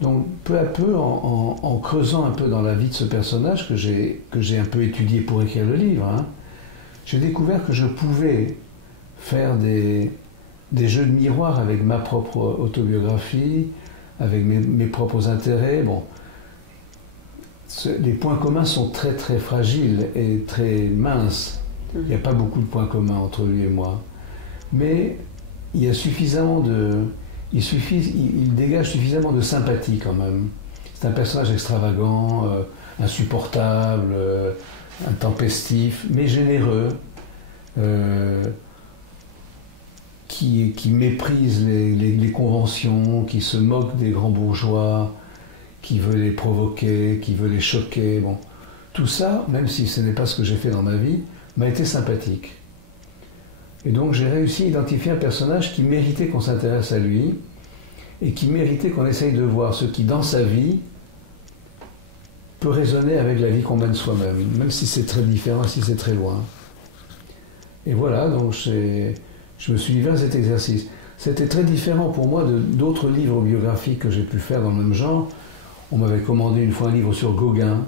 Donc peu à peu, en creusant un peu dans la vie de ce personnage que j'ai un peu étudié pour écrire le livre, j'ai découvert que je pouvais faire des jeux de miroir avec ma propre autobiographie, avec mes propres intérêts. Bon, les points communs sont très très fragiles et très minces. Il n'y a pas beaucoup de points communs entre lui et moi. Mais il y a suffisamment de... Il dégage suffisamment de sympathie quand même. C'est un personnage extravagant, insupportable, intempestif, mais généreux, qui méprise les conventions, qui se moque des grands bourgeois, qui veut les provoquer, qui veut les choquer. Bon, tout ça, même si ce n'est pas ce que j'ai fait dans ma vie, m'a été sympathique. Et donc j'ai réussi à identifier un personnage qui méritait qu'on s'intéresse à lui et qui méritait qu'on essaye de voir ce qui, dans sa vie, peut résonner avec la vie qu'on mène soi-même, même si c'est très différent, si c'est très loin. Et voilà, donc je me suis livré à cet exercice. C'était très différent pour moi d'autres livres biographiques que j'ai pu faire dans le même genre. On m'avait commandé une fois un livre sur Gauguin.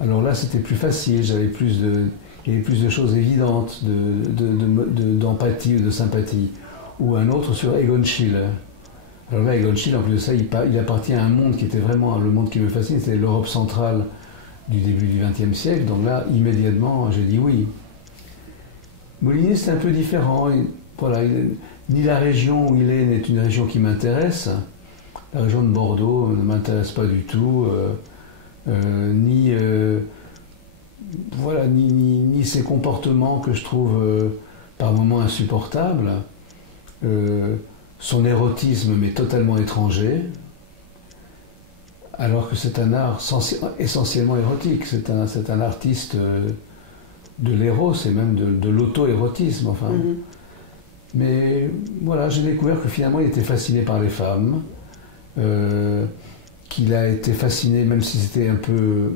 Alors là, c'était plus facile, il y avait plus de choses évidentes, d'empathie ou de sympathie. Ou un autre sur Egon Schiele. Alors là, Egon Schiele, en plus de ça, il appartient à un monde qui était vraiment le monde qui me fascine, c'était l'Europe centrale du début du XXe siècle. Donc là, immédiatement, j'ai dit oui. Molinier, c'est un peu différent. Ni la région où il est n'est une région qui m'intéresse. La région de Bordeaux ne m'intéresse pas du tout. Ni ses comportements que je trouve par moments insupportables. Son érotisme m'est totalement étranger, alors que c'est un art essentiellement érotique. C'est un artiste de l'éros et même de l'auto-érotisme. Enfin. Mais voilà, j'ai découvert que finalement il était fasciné par les femmes, qu'il a été fasciné, même si c'était un peu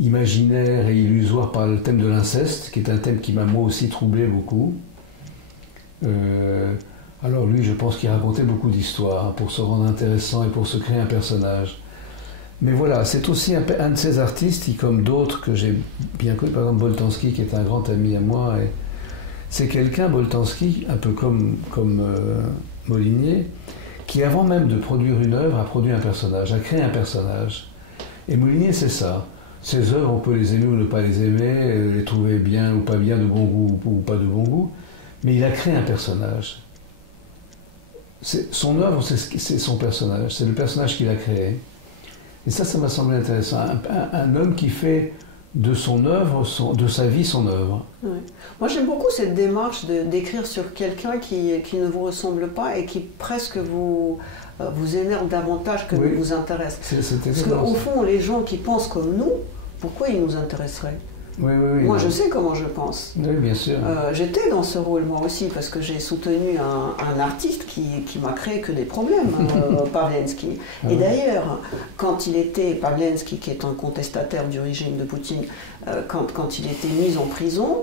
imaginaire et illusoire, par le thème de l'inceste, qui est un thème qui m'a moi aussi troublé beaucoup. Alors lui, je pense qu'il racontait beaucoup d'histoires pour se rendre intéressant et pour se créer un personnage. Mais voilà, c'est aussi un de ces artistes qui, comme d'autres que j'ai bien connus, par exemple Boltanski, qui est un grand ami à moi, et c'est quelqu'un, Boltanski, un peu comme Molinier, qui avant même de produire une œuvre a produit un personnage, a créé un personnage. Et Molinier, c'est ça. Ses œuvres, on peut les aimer ou ne pas les aimer, les trouver bien ou pas bien, de bon goût ou pas de bon goût, mais il a créé un personnage. Son œuvre, c'est son personnage, c'est le personnage qu'il a créé. Et ça m'a semblé intéressant. Un homme qui fait de son œuvre, de sa vie, son œuvre. Ouais. Moi, j'aime beaucoup cette démarche d'écrire sur quelqu'un qui ne vous ressemble pas et qui presque vous énerve davantage que ne vous intéresse. Parce qu'au fond, les gens qui pensent comme nous, pourquoi ils nous intéresseraient ? Oui, moi, je sais comment je pense. Oui, bien sûr. J'étais dans ce rôle, moi aussi, parce que j'ai soutenu un artiste qui m'a créé que des problèmes, Pawlenski. Et d'ailleurs, quand il était, Pawlenski, qui est un contestataire du régime de Poutine, quand il était mis en prison,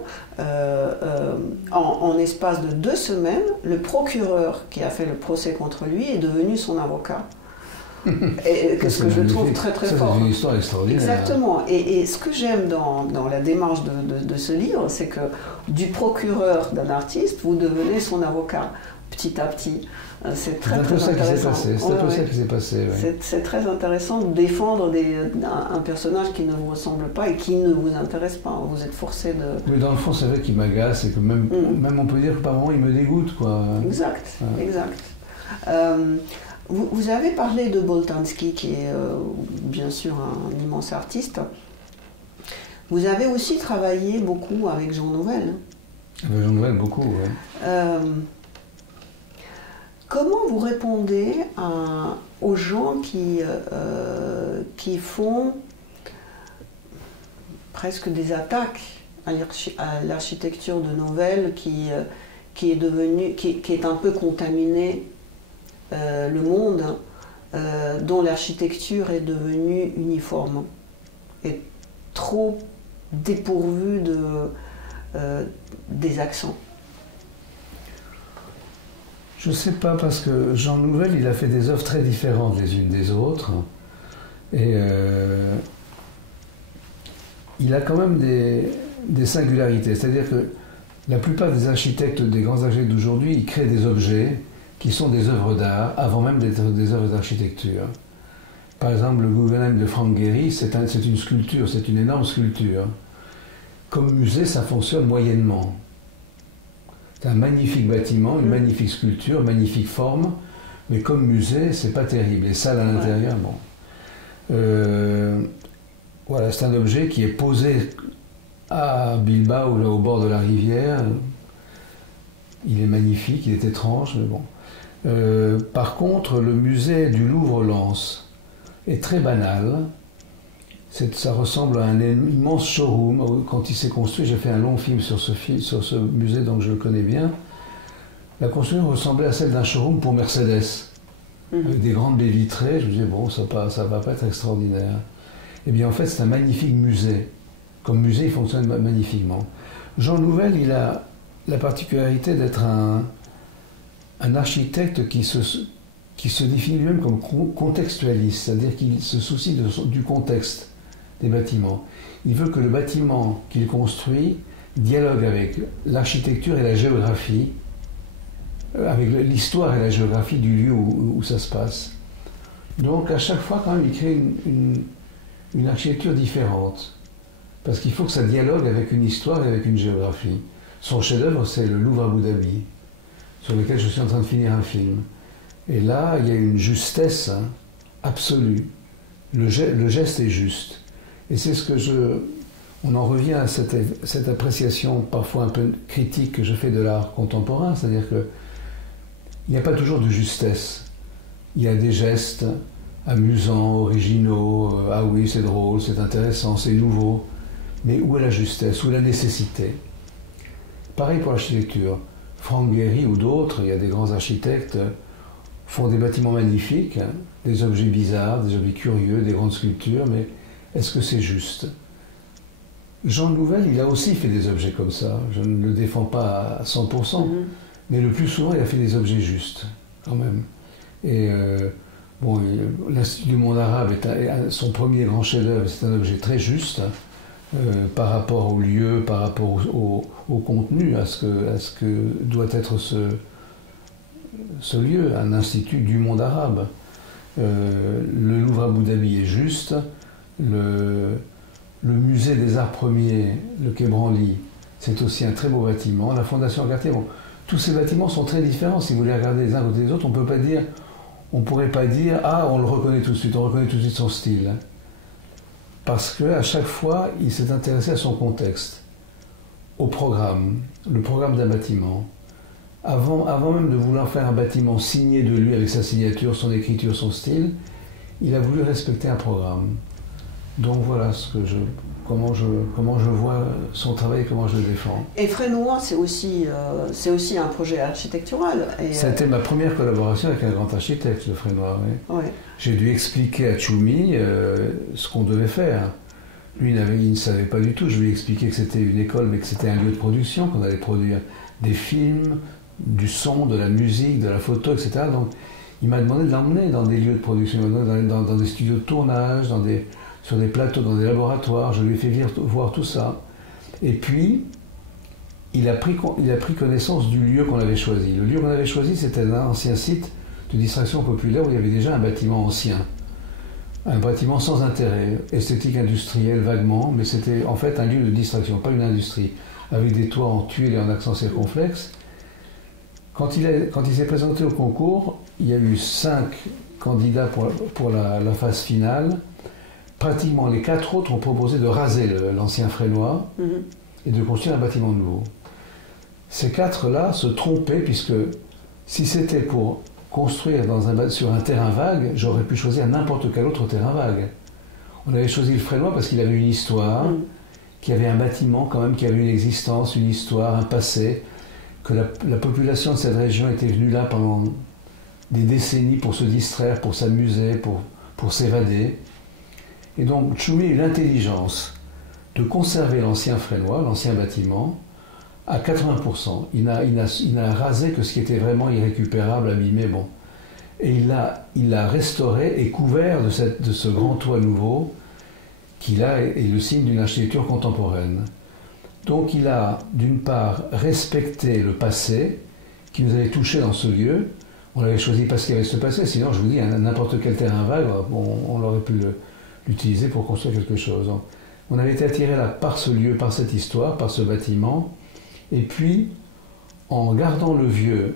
en espace de 2 semaines, le procureur qui a fait le procès contre lui est devenu son avocat. Et ce que je trouve très très fort. C'est une histoire extraordinaire. Exactement. Et ce que j'aime dans la démarche de ce livre, c'est que du procureur d'un artiste, vous devenez son avocat petit à petit. C'est très intéressant. C'est un peu ça qui s'est passé. C'est très intéressant de défendre un personnage qui ne vous ressemble pas et qui ne vous intéresse pas. Vous êtes forcé de... Mais dans le fond, c'est vrai qu'il m'agace et que même on peut dire que par moments il me dégoûte, quoi. Exact, exact. Vous avez parlé de Boltanski, qui est bien sûr un immense artiste. Vous avez aussi travaillé beaucoup avec Jean Nouvel. Avec Jean Nouvel, beaucoup, oui. Comment vous répondez aux gens qui font presque des attaques à l'architecture de Nouvel, qui est un peu contaminée le monde, dont l'architecture est devenue uniforme et trop dépourvue des accents? Je ne sais pas, parce que Jean Nouvel, il a fait des œuvres très différentes les unes des autres. Et il a quand même des singularités. C'est-à-dire que la plupart des architectes, des grands architectes d'aujourd'hui, ils créent des objets qui sont des œuvres d'art, avant même d'être des œuvres d'architecture. Par exemple, le Guggenheim de Frank Gehry, c'est une sculpture, c'est une énorme sculpture. Comme musée, ça fonctionne moyennement. C'est un magnifique bâtiment, une magnifique sculpture, magnifique forme, mais comme musée, c'est pas terrible. Les salles à l'intérieur, bon. Voilà, c'est un objet qui est posé à Bilbao, là, au bord de la rivière. Il est magnifique, il est étrange, mais bon. Par contre, le musée du Louvre-Lens est très banal. Ça ressemble à un immense showroom. Quand il s'est construit, j'ai fait un long film sur ce musée, donc je le connais bien. La construction ressemblait à celle d'un showroom pour Mercedes, avec des grandes baies vitrées. Je me disais, bon, ça va pas être extraordinaire. Eh bien, en fait, c'est un magnifique musée. Comme musée, il fonctionne magnifiquement. Jean Nouvel, il a la particularité d'être un architecte qui se définit lui-même comme contextualiste, c'est-à-dire qu'il se soucie du contexte des bâtiments. Il veut que le bâtiment qu'il construit dialogue avec l'architecture et la géographie, avec l'histoire et la géographie du lieu où ça se passe. Donc à chaque fois, quand même, il crée une architecture différente, parce qu'il faut que ça dialogue avec une histoire et avec une géographie. Son chef-d'œuvre, c'est le Louvre à Abu Dhabi, sur lequel je suis en train de finir un film. Et là, il y a une justesse absolue. Le geste est juste. Et c'est ce que on en revient à cette appréciation parfois un peu critique que je fais de l'art contemporain, c'est-à-dire que il n'y a pas toujours de justesse. Il y a des gestes amusants, originaux, ah oui, c'est drôle, c'est intéressant, c'est nouveau. Mais où est la justesse, où est la nécessité? Pareil pour l'architecture. Frank Gehry ou d'autres, il y a des grands architectes, font des bâtiments magnifiques, hein, des objets bizarres, des objets curieux, des grandes sculptures, mais est-ce que c'est juste? Jean Nouvel, il a aussi fait des objets comme ça. Je ne le défends pas à 100%, mais le plus souvent, il a fait des objets justes, quand même. Et Bon, l'Institut du monde arabe son premier grand chef-d'œuvre, c'est un objet très juste par rapport au lieu, par rapport au contenu, à ce que doit être ce lieu, un institut du monde arabe. Le Louvre à Abu Dhabi est juste, le musée des arts premiers, le Quai Branly, c'est aussi un très beau bâtiment. La Fondation Cartier, bon, tous ces bâtiments sont très différents. Si vous les regardez les uns côté des autres, on ne pourrait pas dire « Ah, on le reconnaît tout de suite, on reconnaît tout de suite son style ». Parce qu'à chaque fois, il s'est intéressé à son contexte, au programme, le programme d'un bâtiment. Avant même de vouloir faire un bâtiment signé de lui avec sa signature, son écriture, son style, il a voulu respecter un programme. Donc voilà comment je vois son travail et comment je le défends. Et Fresnoy, c'est aussi un projet architectural. C'était ma première collaboration avec un grand architecte, le Fresnoy. Oui. Ouais. J'ai dû expliquer à Tchoumi ce qu'on devait faire. Lui, il ne savait pas du tout. Je lui ai expliqué que c'était une école, mais que c'était un lieu de production, qu'on allait produire des films, du son, de la musique, de la photo, etc. Donc, il m'a demandé de l'emmener dans des lieux de production, dans des studios de tournage, sur des plateaux, dans des laboratoires. Je lui ai fait voir tout ça. Et puis, il a pris connaissance du lieu qu'on avait choisi. Le lieu qu'on avait choisi, c'était un ancien site de distraction populaire où il y avait déjà un bâtiment ancien. Un bâtiment sans intérêt, esthétique industrielle vaguement, mais c'était en fait un lieu de distraction, pas une industrie, avec des toits en tuiles et en accent circonflexe. Quand il s'est présenté au concours, il y a eu 5 candidats pour la phase finale. Pratiquement les 4 autres ont proposé de raser l'ancien Fresnoy et de construire un bâtiment nouveau. Ces 4-là se trompaient, puisque si c'était pour construire sur un terrain vague, j'aurais pu choisir n'importe quel autre terrain vague. On avait choisi le Fresnoy parce qu'il avait une histoire, qu'il y avait un bâtiment quand même qui avait une existence, une histoire, un passé, que la population de cette région était venue là pendant des décennies pour se distraire, pour s'amuser, pour s'évader. Et donc Tchoumi a eu l'intelligence de conserver l'ancien Fresnoy, l'ancien bâtiment, à 80%. Il n'a rasé que ce qui était vraiment irrécupérable, abîmé, bon. Et il l'a restauré et couvert de ce grand toit nouveau qui là est le signe d'une architecture contemporaine. Donc il a d'une part respecté le passé qui nous avait touchés dans ce lieu. On l'avait choisi parce qu'il y avait ce passé, sinon je vous dis, n'importe quel terrain vague, on aurait pu l'utiliser pour construire quelque chose. On avait été attiré là par ce lieu, par cette histoire, par ce bâtiment, et puis en gardant le vieux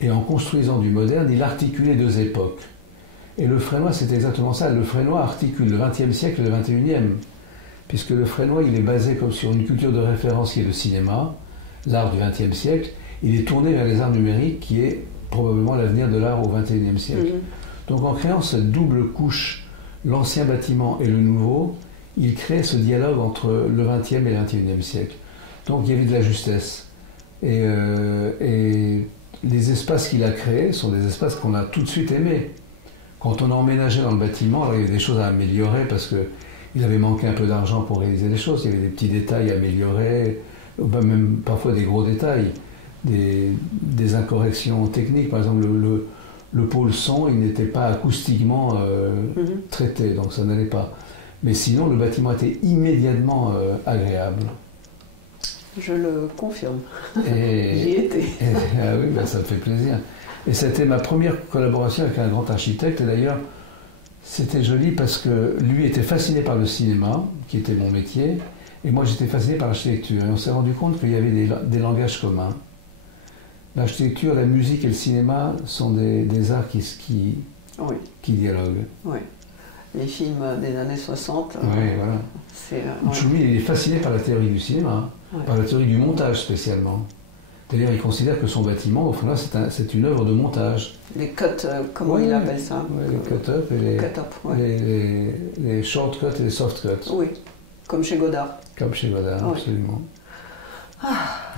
et en construisant du moderne, il articulait 2 époques. Et le Fresnoy, c'est exactement ça. Le Fresnoy articule le XXe siècle et le XXIe, puisque le Fresnoy, il est basé comme sur une culture de référence qui est le cinéma, l'art du XXe siècle. Il est tourné vers les arts numériques, qui est probablement l'avenir de l'art au XXIe siècle. Donc en créant cette double couche, l'ancien bâtiment et le nouveau, il crée ce dialogue entre le XXe et le XXIe siècle. Donc il y avait de la justesse. Et les espaces qu'il a créés sont des espaces qu'on a tout de suite aimés. Quand on a emménagé dans le bâtiment, alors il y avait des choses à améliorer parce qu'il avait manqué un peu d'argent pour réaliser les choses. Il y avait des petits détails à améliorer, même parfois des gros détails, des incorrections techniques. Par exemple, le pôle son, il n'était pas acoustiquement traité, donc ça n'allait pas. Mais sinon, le bâtiment était immédiatement agréable. Je le confirme. J'y étais. Ah oui, ben ça me fait plaisir. Et c'était ma première collaboration avec un grand architecte. Et d'ailleurs, c'était joli parce que lui était fasciné par le cinéma, qui était mon métier, et moi j'étais fasciné par l'architecture. Et on s'est rendu compte qu'il y avait des langages communs. L'architecture, la musique et le cinéma sont des arts qui dialoguent. Oui. Les films des années 60. Oui, voilà. Tchoumi, il est fasciné par la théorie du cinéma, par la théorie du montage spécialement. D'ailleurs, il considère que son bâtiment, au fond, là, c'est une œuvre de montage. Les cut, comment il appelle ça? Les cut-up et les short-cut et les soft-cut. Oui, comme chez Godard. Comme chez Godard, absolument. Ah.